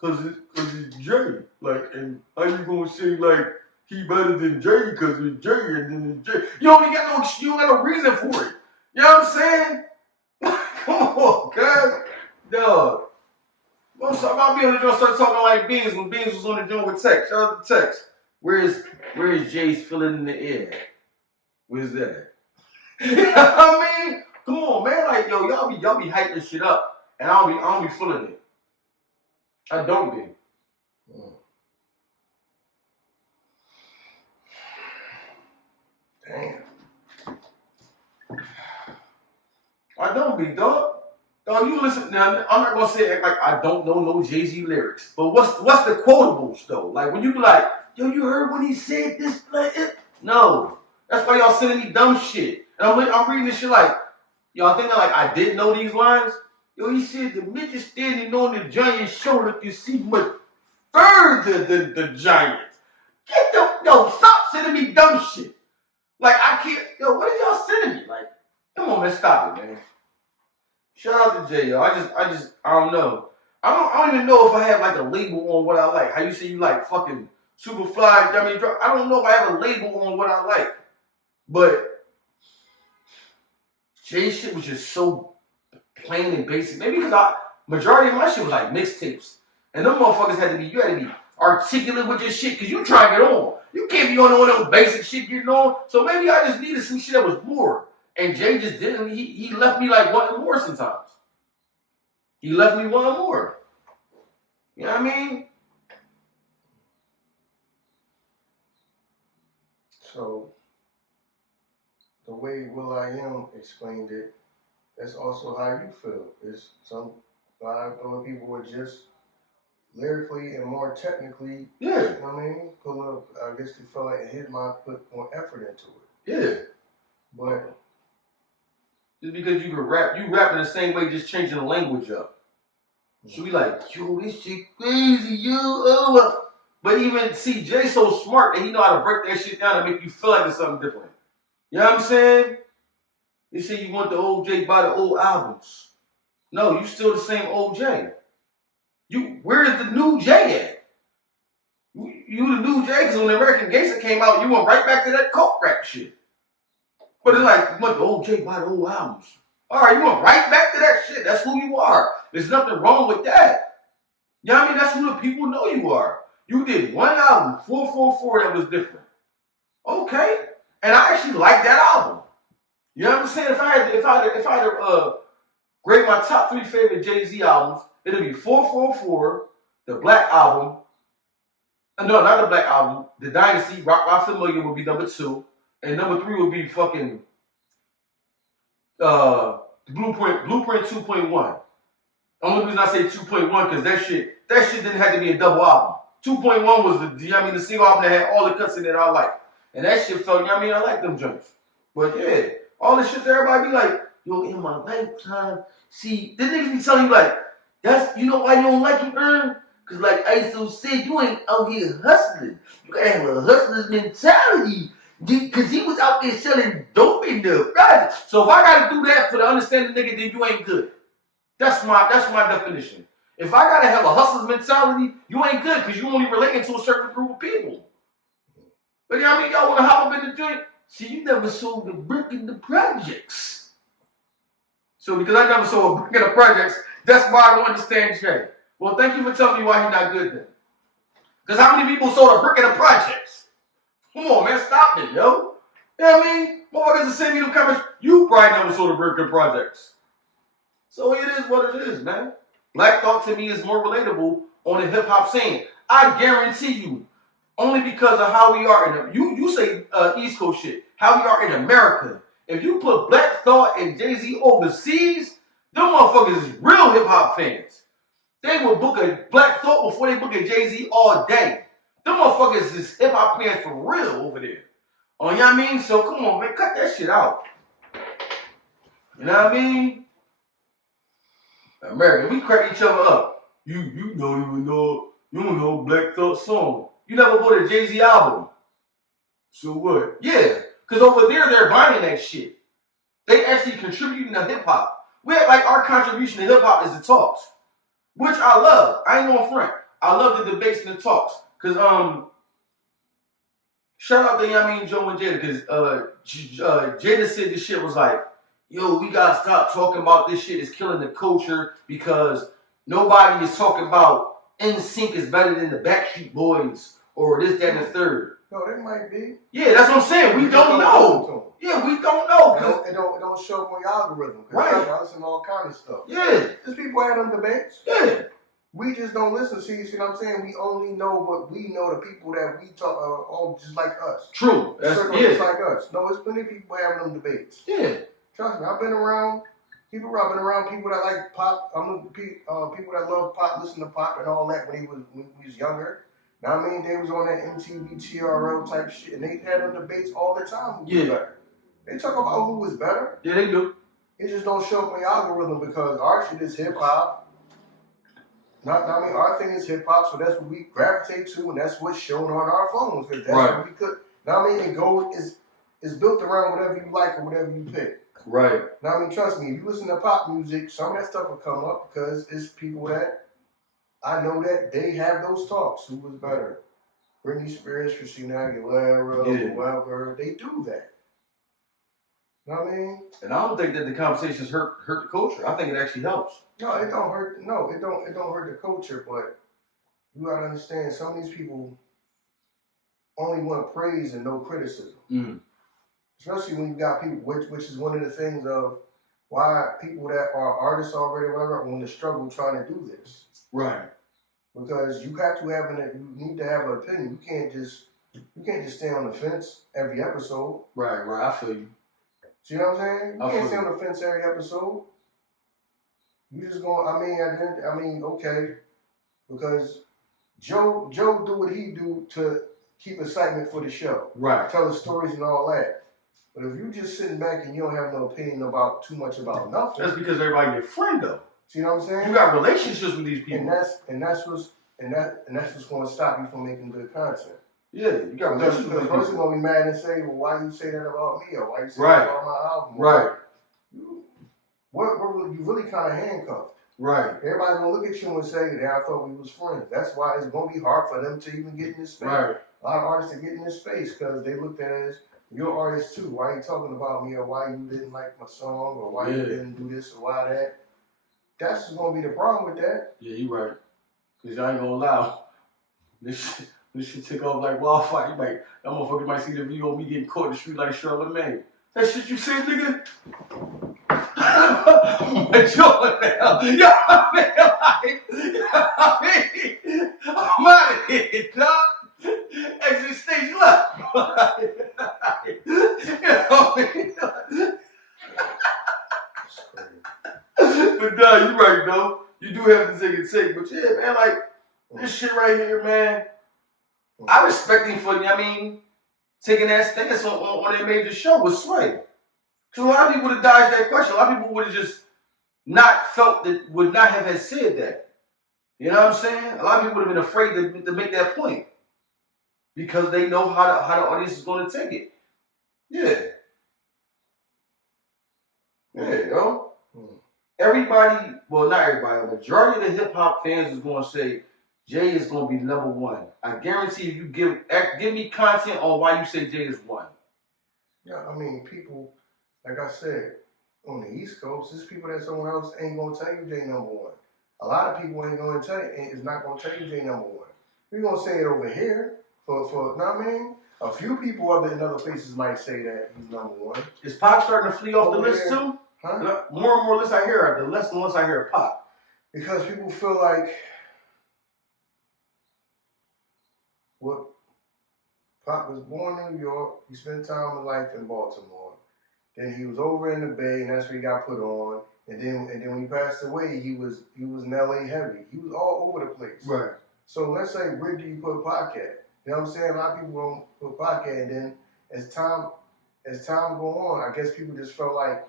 Cause it's Jay. Like, and how you gonna say like he better than Jay because it's Jay and then it's Jay? You don't got no reason for it. You know what I'm saying? Come on, cuz. Dog. I'm about being on the joint, start talking like Beans when Beans was on the joint with Tex. Shout out to Tex. Where is Jay's feeling in the air? Where's that? You know what I mean? Come on, man. Like, yo, y'all be hyping shit up. And I don't be feeling it. I don't be. Damn. I don't be, dog. Dog, you listen. Now, I'm not gonna say like I don't know no Jay-Z lyrics, but what's the quotables though? Like when you be like, yo, you heard when he said this? Like, no, that's why y'all sending me dumb shit. And I'm reading this shit like, y'all thinking like I didn't know these lines? Yo, he said the midget standing on the giant's shoulder can see much further than the giant. Stop sending me dumb shit. Like I can't. Yo, what are y'all sending me? Like, come on, man, stop it, man. Shout out to Jay, yo. I don't know. I don't even know if I have like a label on what I like. How you say you like fucking Superfly? I mean, I don't know if I have a label on what I like. But Jay shit was just so plain and basic. Maybe because majority of my shit was like mixtapes, and them motherfuckers had to be articulate with your shit because you trying to get on. You can't be on those basic shit getting on. So maybe I just needed some shit that was more. And Jay just didn't. He left me like wanting more sometimes. He left me wanting more. You know what I mean? So, the way Will.I.Am explained it, that's also how you feel. It's a lot of other people were just lyrically and more technically, yeah. You know what I mean? I guess they felt like his mind put more effort into it. Yeah. But just because you can rap, you rap in the same way, just changing the language up. So we like, yo, this shit crazy, yo. But even see, Jay so smart that he know how to break that shit down and make you feel like it's something different. You know what I'm saying? They say you want the old Jay by the old albums. No, you still the same old Jay. Where is the new Jay at? You the new Jay because when the American Gangster came out, you went right back to that coke rap shit. But it's like, you want the old Jay by the old albums. All right, you went right back to that shit. That's who you are. There's nothing wrong with that. You know what I mean? That's who the people know you are. You did one album, 444, that was different. Okay. And I actually like that album. You know what I'm saying? If I had to grade my top 3 favorite Jay-Z albums, it'd be 444, the Black Album. No, not the Black Album. The Dynasty, Rock Familiar would be number 2. And number 3 would be fucking Blueprint 2.1. Only reason I say 2.1 because that shit didn't have to be a double album. 2.1 was the single album that had all the cuts in it I like. And that shit felt, I like them joints. But yeah, all this shit that everybody be like, yo, in my lifetime, see, the niggas be telling you like, that's, you know why you don't like it, Ern? Because like Iso said, you ain't out here hustling. You gotta have a hustler's mentality. Because he was out there selling dope in the project. So if I gotta do that for the understanding nigga, then you ain't good. That's my definition. If I gotta have a hustler's mentality, you ain't good because you only relating to a certain group of people. But y'all wanna hop up in the joint? See, you never sold a brick in the projects. So because I never sold a brick in the projects, that's why I don't understand Jay. Well, thank you for telling me why he's not good then. Because how many people sold a brick in the projects? Come on, man, stop it, yo. You know what I mean? Motherfuckers are sending me them comments. You probably never sold a brick in projects. So it is what it is, man. Black Thought to me is more relatable on the hip hop scene. I guarantee you, only because of how we are in you say East Coast shit, how we are in America. If you put Black Thought and Jay-Z overseas, them motherfuckers is real hip hop fans. They will book a Black Thought before they book a Jay-Z all day. Them motherfuckers is hip hop fans for real over there. Oh, you know what I mean? So come on, man, cut that shit out. You know what I mean? America, we crack each other up. You don't even know, you don't know Black Thought song. You never bought a Jay-Z album. So what? Yeah, because over there, they're buying that shit. They actually contributing to hip-hop. We have, like, our contribution to hip-hop is the talks, which I love. I ain't gonna front. I love the debates and the talks. Because, shout out to, you know what I mean, Joe and Jada, because Jada said this shit was like, yo, we gotta stop talking about this shit. It's killing the culture because nobody is talking about NSYNC is better than the Backstreet Boys or this, that, and the third. No, they might be. Yeah, that's what I'm saying. We don't know. Yeah, we don't know. It don't show up on your algorithm. Right. I listen to all kind of stuff. Yeah. There's people had them debates. Yeah. We just don't listen. See what I'm saying? We only know what we know. The people that we talk are all just like us. True. That's just like us. No, there's plenty of people having them debates. Yeah. Trust me, I've been around people that like pop. People that love pop, listen to pop and all that when we was younger. Now I mean, they was on that MTV TRL type shit, and they had them debates all the time. Who was better? They talk about who was better. Yeah, they do. It just don't show up on the algorithm because our shit is hip hop. Our thing is hip hop, so that's what we gravitate to, and that's what's shown on our phones. Because that's what we could. It's built around whatever you like or whatever you pick. Right. Now, trust me, if you listen to pop music, some of that stuff will come up because it's people that I know that they have those talks. Who was better? Britney Spears, Christina Aguilera, whoever. They do that. You know what I mean? And I don't think that the conversations hurt the culture. I think it actually helps. No, it don't hurt. No, it don't hurt the culture. But you gotta understand, some of these people only want praise and no criticism. Mm. Especially when you got people, which is one of the things of why people that are artists already, whatever, are on the struggle trying to do this. Right. Because you have to you need to have an opinion. You can't just stay on the fence every episode. Right. I feel you. See what I'm saying? You can't stay on the fence every episode. You just going. Okay, because Joe do what he do to keep excitement for the show. Right. Tell the stories and all that. But if you just sitting back and you don't have no opinion about too much about nothing, that's because everybody your friend though. See what I'm saying? You got relationships with these people, and that's what's going to stop you from making good content. Yeah, you got relationships. Because the person gonna be mad and say, "Well, why you say that about me? Or why you say that about my album?" Right. You really kind of handcuffed. Right. Everybody gonna look at you and say, "I thought we was friends." That's why it's gonna be hard for them to even get in this space. Right. A lot of artists to get in this space because they looked at it as, "You're an artist too. Why are you talking about me? Or why you didn't like my song? Or why you didn't do this? Or why that?" That's gonna be the problem with that. Yeah, you right. Cause I ain't gonna lie, this shit take off like wildfire. That motherfucker might see the video of me getting caught in the street like Charlotte May. That shit you said, nigga. I'm out of here, dog. Exit stage left. But nah, you right, though. You do have to take. But yeah, man, like, this shit right here, man. I respect him for, taking that stance on their major show with Sway. Because a lot of people would have dodged that question. A lot of people would have just not felt that, would not have said that. You know what I'm saying? A lot of people would have been afraid to make that point. Because they know how the audience is going to take it. Yeah. Yeah, yo. Everybody, well, not everybody, a majority of the hip-hop fans is going to say Jay is going to be number one. I guarantee you give me content on why you say Jay is one. Yeah, people, like I said, on the East Coast, there's people that someone else ain't going to tell you Jay number one. A lot of people ain't going to tell you, is not going to tell you Jay number one. We're going to say it over here for a few people other in other places might say that he's number one. Is Pac starting to flee off the list too? Huh? More and more lists I hear, the less and less I hear of Pac. Because people feel like Pac was born in New York, he spent time in life in Baltimore. Then he was over in the Bay, and that's where he got put on. And then when he passed away, he was in LA heavy. He was all over the place. Right. So let's say, where do you put Pac at? You know what I'm saying? A lot of people don't put Pac at, and then as time go on, I guess people just felt like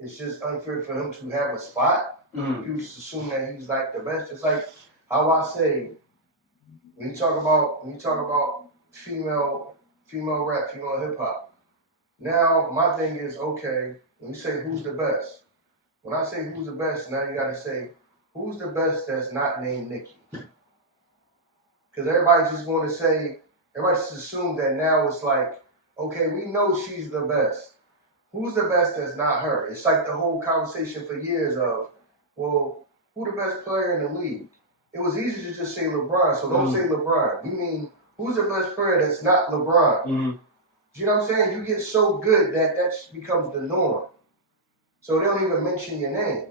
it's just unfair for him to have a spot. People just assume that he's like the best. It's like how I say when you talk about female rap, female hip hop. Now my thing is, okay, when you say who's the best, when I say who's the best, now you gotta say who's the best that's not named Nicki. Because everybody's just going to say, everybody just assumes that now it's like, okay, we know she's the best. Who's the best that's not her? It's like the whole conversation for years of, well, who the best player in the league? It was easy to just say LeBron, so don't say LeBron. We mean, who's the best player that's not LeBron? Do you know what I'm saying? You get so good that becomes the norm. So they don't even mention your name.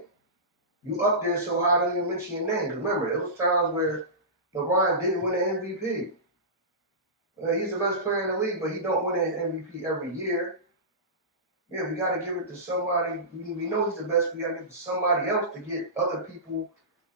You up there so high, they don't even mention your name. Because remember, there was times where LeBron didn't win an MVP. He's the best player in the league, but he don't win an MVP every year. Yeah, we got to give it to somebody. We know he's the best. We got to give it to somebody else to get other people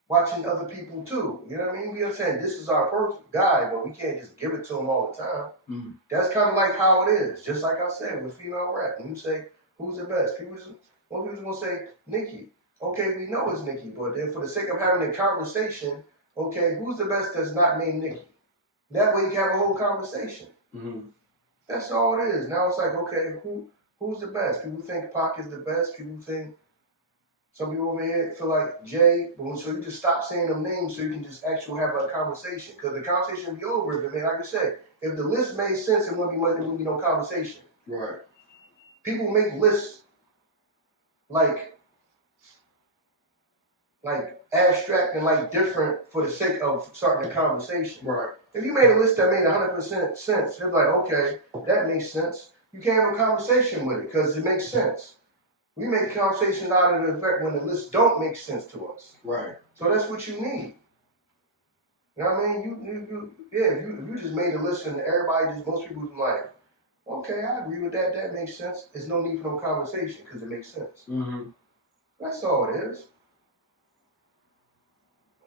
watching other people too. You know what I mean? We understand this is our first guy, but we can't just give it to him all the time. That's kind of like how it is. Just like I said with female rap. When you say, who's the best? Most people going to say, Nicki. Okay, we know it's Nicki, but then for the sake of having a conversation, okay, who's the best that's not named Nicki? That way you can have a whole conversation. That's all it is. Now it's like, okay, who's the best? People think Pac is the best. People think, some people over here feel like Jay, so you just stop saying them names so you can just actually have a conversation. Because the conversation will be over if it made, like I said, if the list made sense, it wouldn't be no conversation. Right. People make lists like abstract and like different for the sake of starting a conversation. Right. If you made a list that made 100% sense, they're like, okay, that makes sense. You can't have a conversation with it because it makes sense. We make conversation out of the fact when the lists don't make sense to us. Right. So that's what you need. You know what I mean? If you just made a list and most people was like, okay, I agree with that. That makes sense. There's no need for no conversation because it makes sense. That's all it is.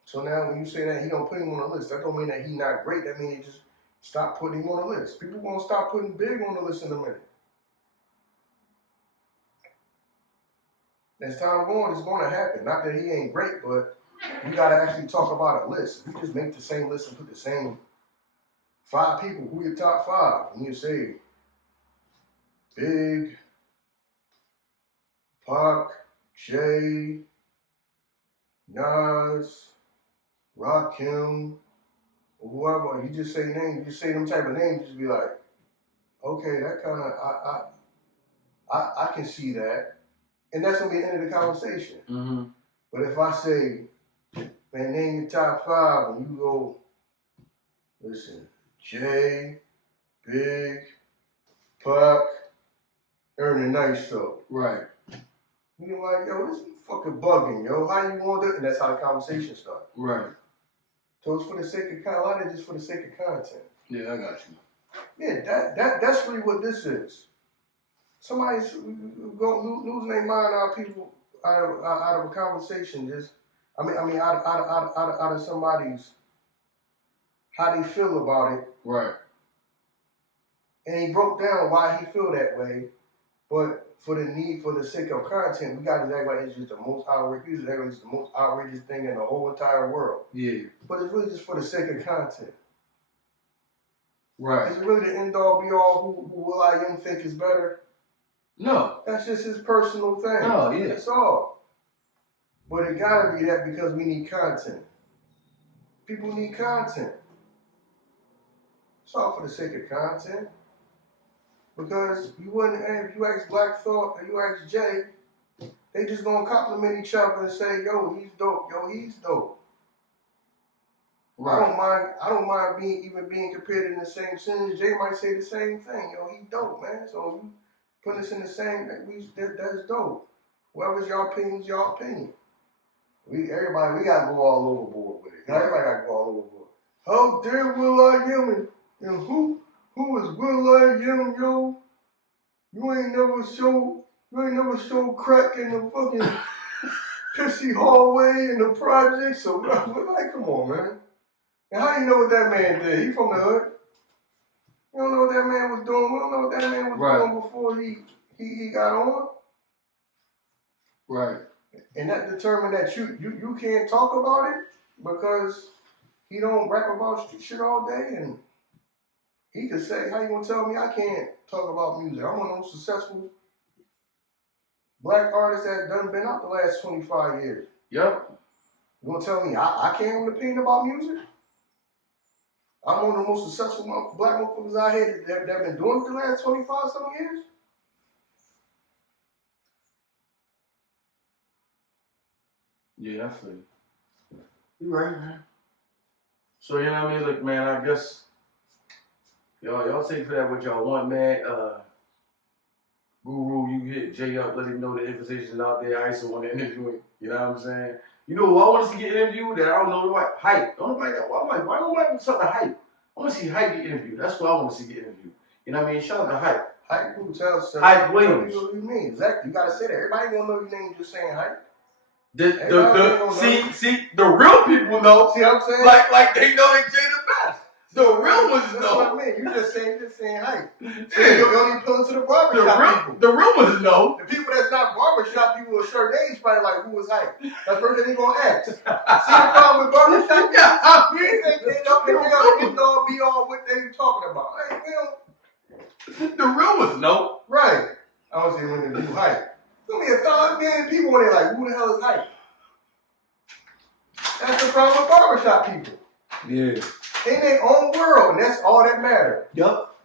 So now when you say that he don't put him on the list, that don't mean that he not great. That means he just stop putting him on the list. People gonna stop putting Big on the list in a minute. As time going, it's gonna happen. Not that he ain't great, but you gotta actually talk about a list. If you just make the same list and put the same 5 people, who your top 5? And you say Big, Pac, Jay, Nas, Rakim, or whoever, you just say names, you just say them type of names, just be like, okay, that kind of, I can see that. And that's going to be the end of the conversation. But if I say, man, name your top 5, and you go, listen, Jay, Big, Pac, Ern and Iso. Right. You're like, yo, this is fucking bugging, yo. How you want it? And that's how the conversation starts. Right. So it's for the sake of content. A lot of it just for the sake of content. Yeah, I got you. Yeah, that's really what this is. Somebody's losing their mind out of people out of a conversation. Just out of somebody's how they feel about it. Right. And he broke down why he feel that way, but for the sake of content, we got to act like it's just the most outrageous. It's the most outrageous thing in the whole entire world. Yeah. But it's really just for the sake of content. Right. Is it really the end all be all who Will.I.Am think is better? No. That's just his personal thing. Oh, yeah. That's all. But it gotta be that because we need content. People need content. It's all for the sake of content. Because you wouldn't, if you ask Black Thought or you ask Jay, they just gonna compliment each other and say, yo, he's dope, yo, he's dope. Right. I don't mind being compared in the same sentence. Jay might say the same thing, yo, he dope, man. So you put us in the same, that's dope. Whatever's your opinion is your opinion. We gotta go all overboard with it. Everybody gotta go all overboard. How dare Will.I.Am and who is Will.I.Am, yo? You ain't never show crack in the fucking pissy hallway in the projects. So like, come on, man. And how you know what that man did? He from the hood. You don't know what that man was doing. We don't know what that man was doing before he got on. Right. And that determined that you can't talk about it because he don't rap about shit all day, and he could say, how you gonna tell me I can't talk about music? I'm one of those successful black artists that done been out the last 25 years. Yep. You gonna tell me I can't have an opinion about music? I'm one of the most successful black motherfuckers out here that have been doing it the last 25 some years. Yeah, I feel you. You right, man. So, you know what I mean? Look, man, I guess y'all take for that what y'all want, man. Guru, you hit Jay up, let him know the invitation's out there. I Iso want to interview him. You know what I'm saying? You know who I want to see get interviewed that I don't know what? Hype. I'm like, why don't I have something to Hype? I want to see Hype get interviewed. That's what I want to see get interviewed. You know what I mean? Shout out to Hype. Hype, who tells Hype Williams. What you mean? Exactly. You gotta say that. Everybody gonna know your name just saying Hype. See, the real people know. See what I'm saying? Like they know they Jay the best. The real ones know. That's what I mean. You just saying Hype. So you don't even pull into the barbershop people. The real ones know. The people that's not barbershop people with short names probably like, who was Hype? That's the first thing they gonna ask. See the problem with barbershop? Yeah, I mean, they gotta be all what they talking about. Hey, the real ones know. Right. I was saying when they do Hype. There's gonna be 1,000 million people when they're like, who the hell is Hype? That's the problem with barbershop people. Yeah. In their own world, and that's all that matters. Yup.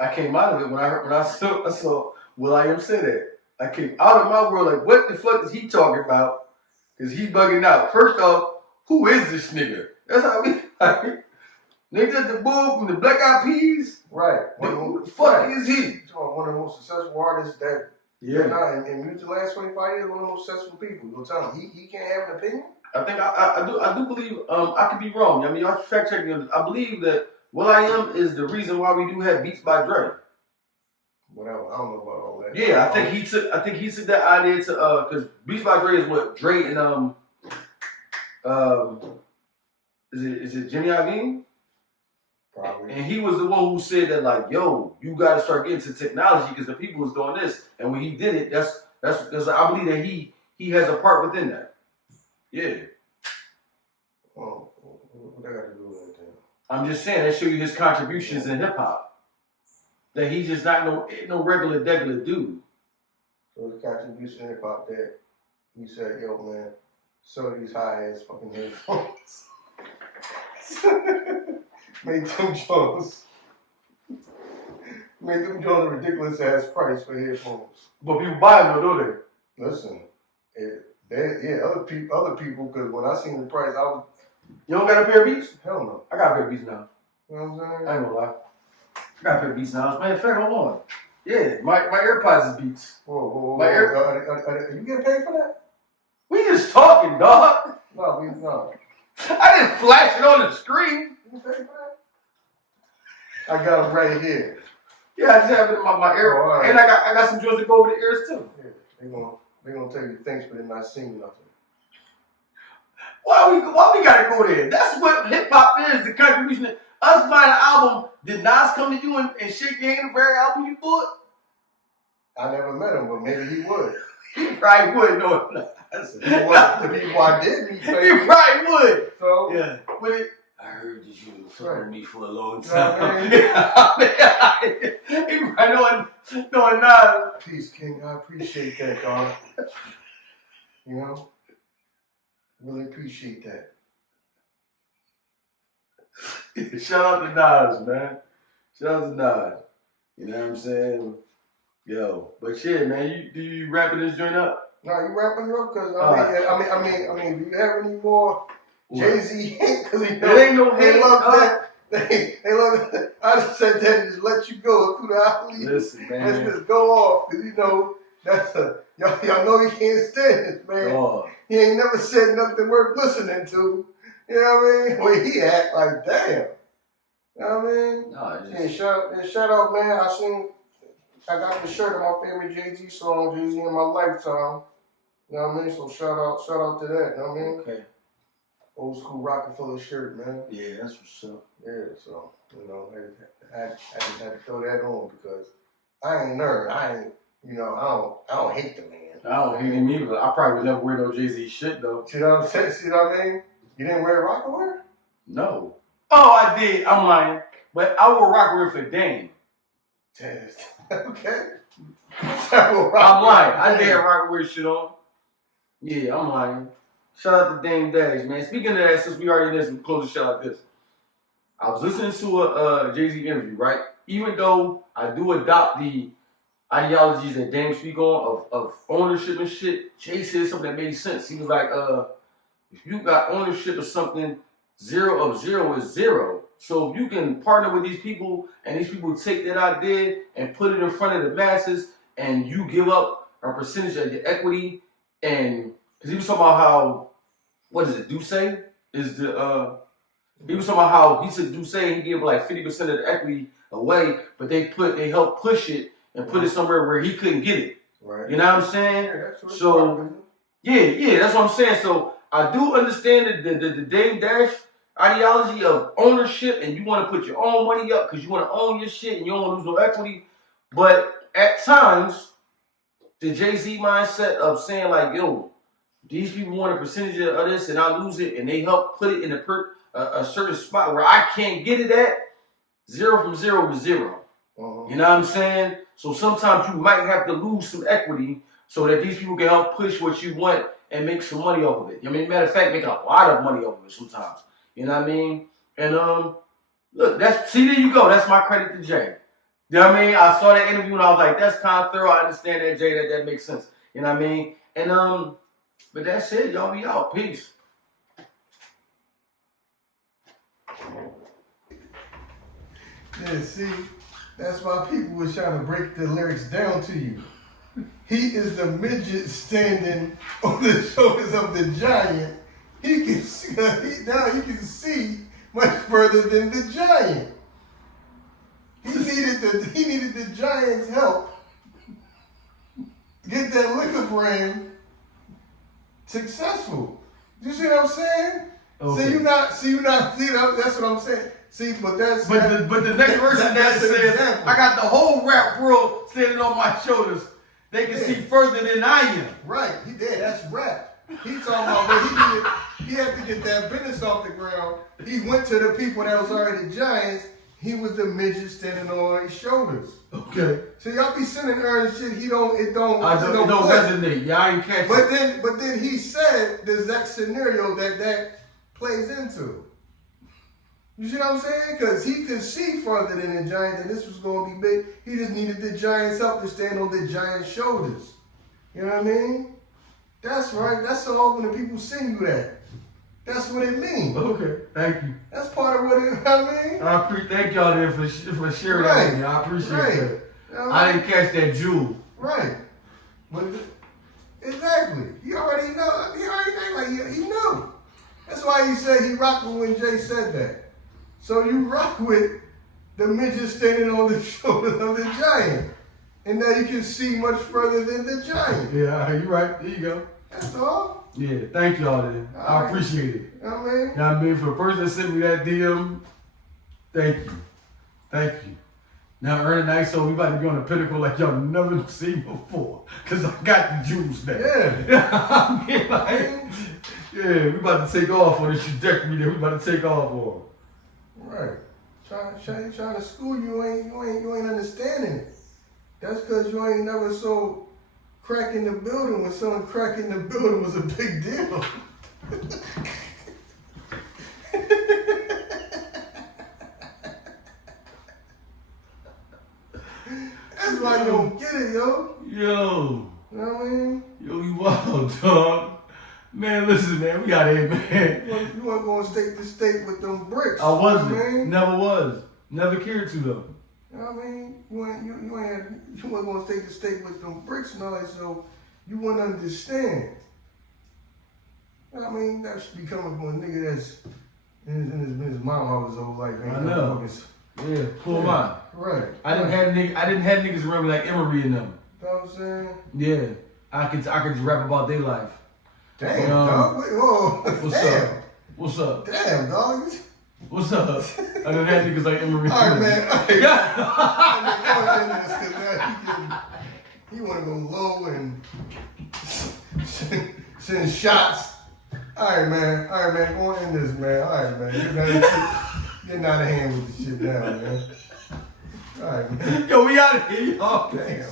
I came out of it when I saw Will.I.Am say that. I came out of my world like, what the fuck is he talking about? Because he bugging out. First off, who is this nigga? That's how we like. Nigga, the bull from the Black Eyed Peas. Right. Who the fuck is he? One of the most successful artists that in music the last 25 years, one of the most successful people. You'll tell him he can't have an opinion? I think I do believe I could be wrong. I mean, y'all fact check me. I believe that Will.I.Am is the reason why we do have Beats by Dre. Whatever, I don't know about all that. Yeah, I think he took that idea to because Beats by Dre is what Dre and is it Jimmy Iovine? Probably. And he was the one who said that like, yo, you got to start getting to technology because the people was doing this, and when he did it, that's I believe that he has a part within that. Yeah. Oh, what I got to do with that then? I'm just saying that show you his contributions in hip hop. That he's just not no regular dude. So his contribution in hip hop that he said, yo man, so these high ass fucking headphones. Made them Jones a ridiculous ass price for headphones. But people buy them though, don't they? Listen, other people, because when I seen the price, I was. You don't got a pair of Beats? Hell no. I got a pair of Beats now. You know what I'm saying? I ain't gonna lie. I got a pair of Beats now. Matter of fact, hold on. Yeah, my AirPods is Beats. Whoa. Are you getting paid for that? We just talking, dog. No. I didn't flash it on the screen. You paid for that? I got them right here. Yeah, I just have it in my ear. Oh, right. And I got some joints to go over the ears too. Yeah, they're gonna tell you thanks, but they're not singing nothing. Why we gotta go there? That's what hip hop is, the contribution. Us buying an album, did Nas come to you and shake your hand for every album you bought? I never met him, but maybe he would. He probably would, no. The people I did meet. He probably would. So yeah. I heard that you were fucking with me for a long time. He probably knowing Nas. Peace, King. I appreciate that, dog. You know? Really appreciate that. Shout out to Nas, man. Shout out to Nas. You know what I'm saying? Yo, but shit, man, you wrapping this joint up? No, you wrapping it up because I mean, do you have any more Jay-Z hate? Because there ain't no hate. They love that. They love that. I just said that and just let you go through the alley. Listen, man. Let's just go off because that's y'all know he can't stand this, man. Oh. He ain't never said nothing worth listening to. You know what I mean? Well, he act like damn. You know what I mean? No, shout out, man. I got the shirt of my favorite Jay-Z song, Jay-Z in My Lifetime. You know what I mean? So shout out to that. You know what I mean? Okay. old school Rockefeller shirt, man. Yeah, that's what's up. Yeah, so, I had to throw that on because I ain't nerd. I don't hate the man. I don't hate him either. I probably would never wear no Jay-Z shit, though. See what I'm saying? See what I mean? You didn't wear Rockaware? No. Oh, I did. I'm lying. But I wore Rockaware for Dame. Okay. I'm lying. I did have Rockaware shit on. Yeah, I'm lying. Shout out to Dame Dash, man. Speaking of that, since we already did some close a show like this, I was listening to a Jay-Z interview, right? Even though I do adopt the ideologies that Dame speak on of ownership and shit, Jay said something that made sense. He was like, if you got ownership of something, 0 of 0 is 0. So if you can partner with these people and these people take that idea and put it in front of the masses and you give up a percentage of your equity, and because he was talking about how, what is it, Duce is the, he was talking about how he said Duce, he gave like 50% of the equity away, but they helped push it and put it somewhere where he couldn't get it. Right. You know what I'm saying? Yeah, that's what so, yeah, that's what I'm saying. So I do understand the Dame Dash ideology of ownership, and you want to put your own money up because you want to own your shit and you don't want to lose no equity. But at times, the Jay-Z mindset of saying like, yo, these people want a percentage of this and I lose it, and they help put it in a certain spot where I can't get it at, 0 from 0 to 0. You know what I'm saying? So sometimes you might have to lose some equity so that these people can help push what you want and make some money off of it. I mean, matter of fact, make a lot of money off of it sometimes. You know what I mean? And look, there you go. That's my credit to Jay. You know what I mean? I saw that interview and I was like, that's kind of thorough. I understand that, Jay. That makes sense. You know what I mean? And but that's it. Y'all be out. Peace. Yeah, see, that's why people was trying to break the lyrics down to you. He is the midget standing on the shoulders of the giant. He can see, now he can see much further than the giant. He needed the giant's help to get that liquor brand successful. You see what I'm saying? Okay. That's what I'm saying. See, but the next verse in that says, I got the whole rap world standing on my shoulders. They can see further than I am. Right, he did. That's rap. He talking about what he had to get that business off the ground. He went to the people that was already giants. He was the midget standing on his shoulders. Okay. So y'all be sending Ern shit. It don't resonate. Y'all ain't catch it. But then he said there's that scenario that plays into. You see what I'm saying? Because he could see further than the giant, and this was going to be big. He just needed the giant's help to stand on the giant's shoulders. You know what I mean? That's right. That's all when the people sing you that. That's what it means. Okay, thank you. That's part of what it, I mean. Thank y'all there for sharing that with me. I appreciate that. You know I didn't catch that jewel. Right. But exactly. He already know. He already he knew. That's why he said he rocked when Jay said that. So you rock with the midget standing on the shoulders of the giant. And now you can see much further than the giant. Yeah, you're right. There you go. That's all. Yeah, thank y'all then. I appreciate it. You know what I mean? You know what I mean? For the person that sent me that DM, thank you. Thank you. Now, Ern and Iso, we about to be on the pinnacle like y'all never seen before. Because I got the juice now. Yeah. I mean, like, yeah, we about to take off on this trajectory that we about to take off on. Right. Trying to school you ain't understanding it. That's because you ain't never saw crack in the building when someone crack in the building was a big deal. That's why you don't get it, yo. Yo. You know what I mean? Yo, you wild, dog. Man, listen, man, we out here, man. You weren't going state to state with them bricks. I wasn't. You know what I mean? Never was. Never cared to, though. You know what I mean? You weren't going state to state with them bricks and all that, so you wouldn't understand. You know what I mean? That should be coming from a nigga that's in his mom house his whole life. I know. Yeah, who am I? Right. I didn't have niggas around me like Emery and them. You know what I'm saying? Yeah. I could just rap about their life. Damn, dog. Whoa. What's Damn. up? What's up? Damn, dog. What's up? I know that niggas like Emery. All right, man. All right. He want to go low and send shots. All right, man. Go on in this, man. All right, man. Getting out of hand with the shit now, man. All right, man. Yo, we out of here, y'all. Damn.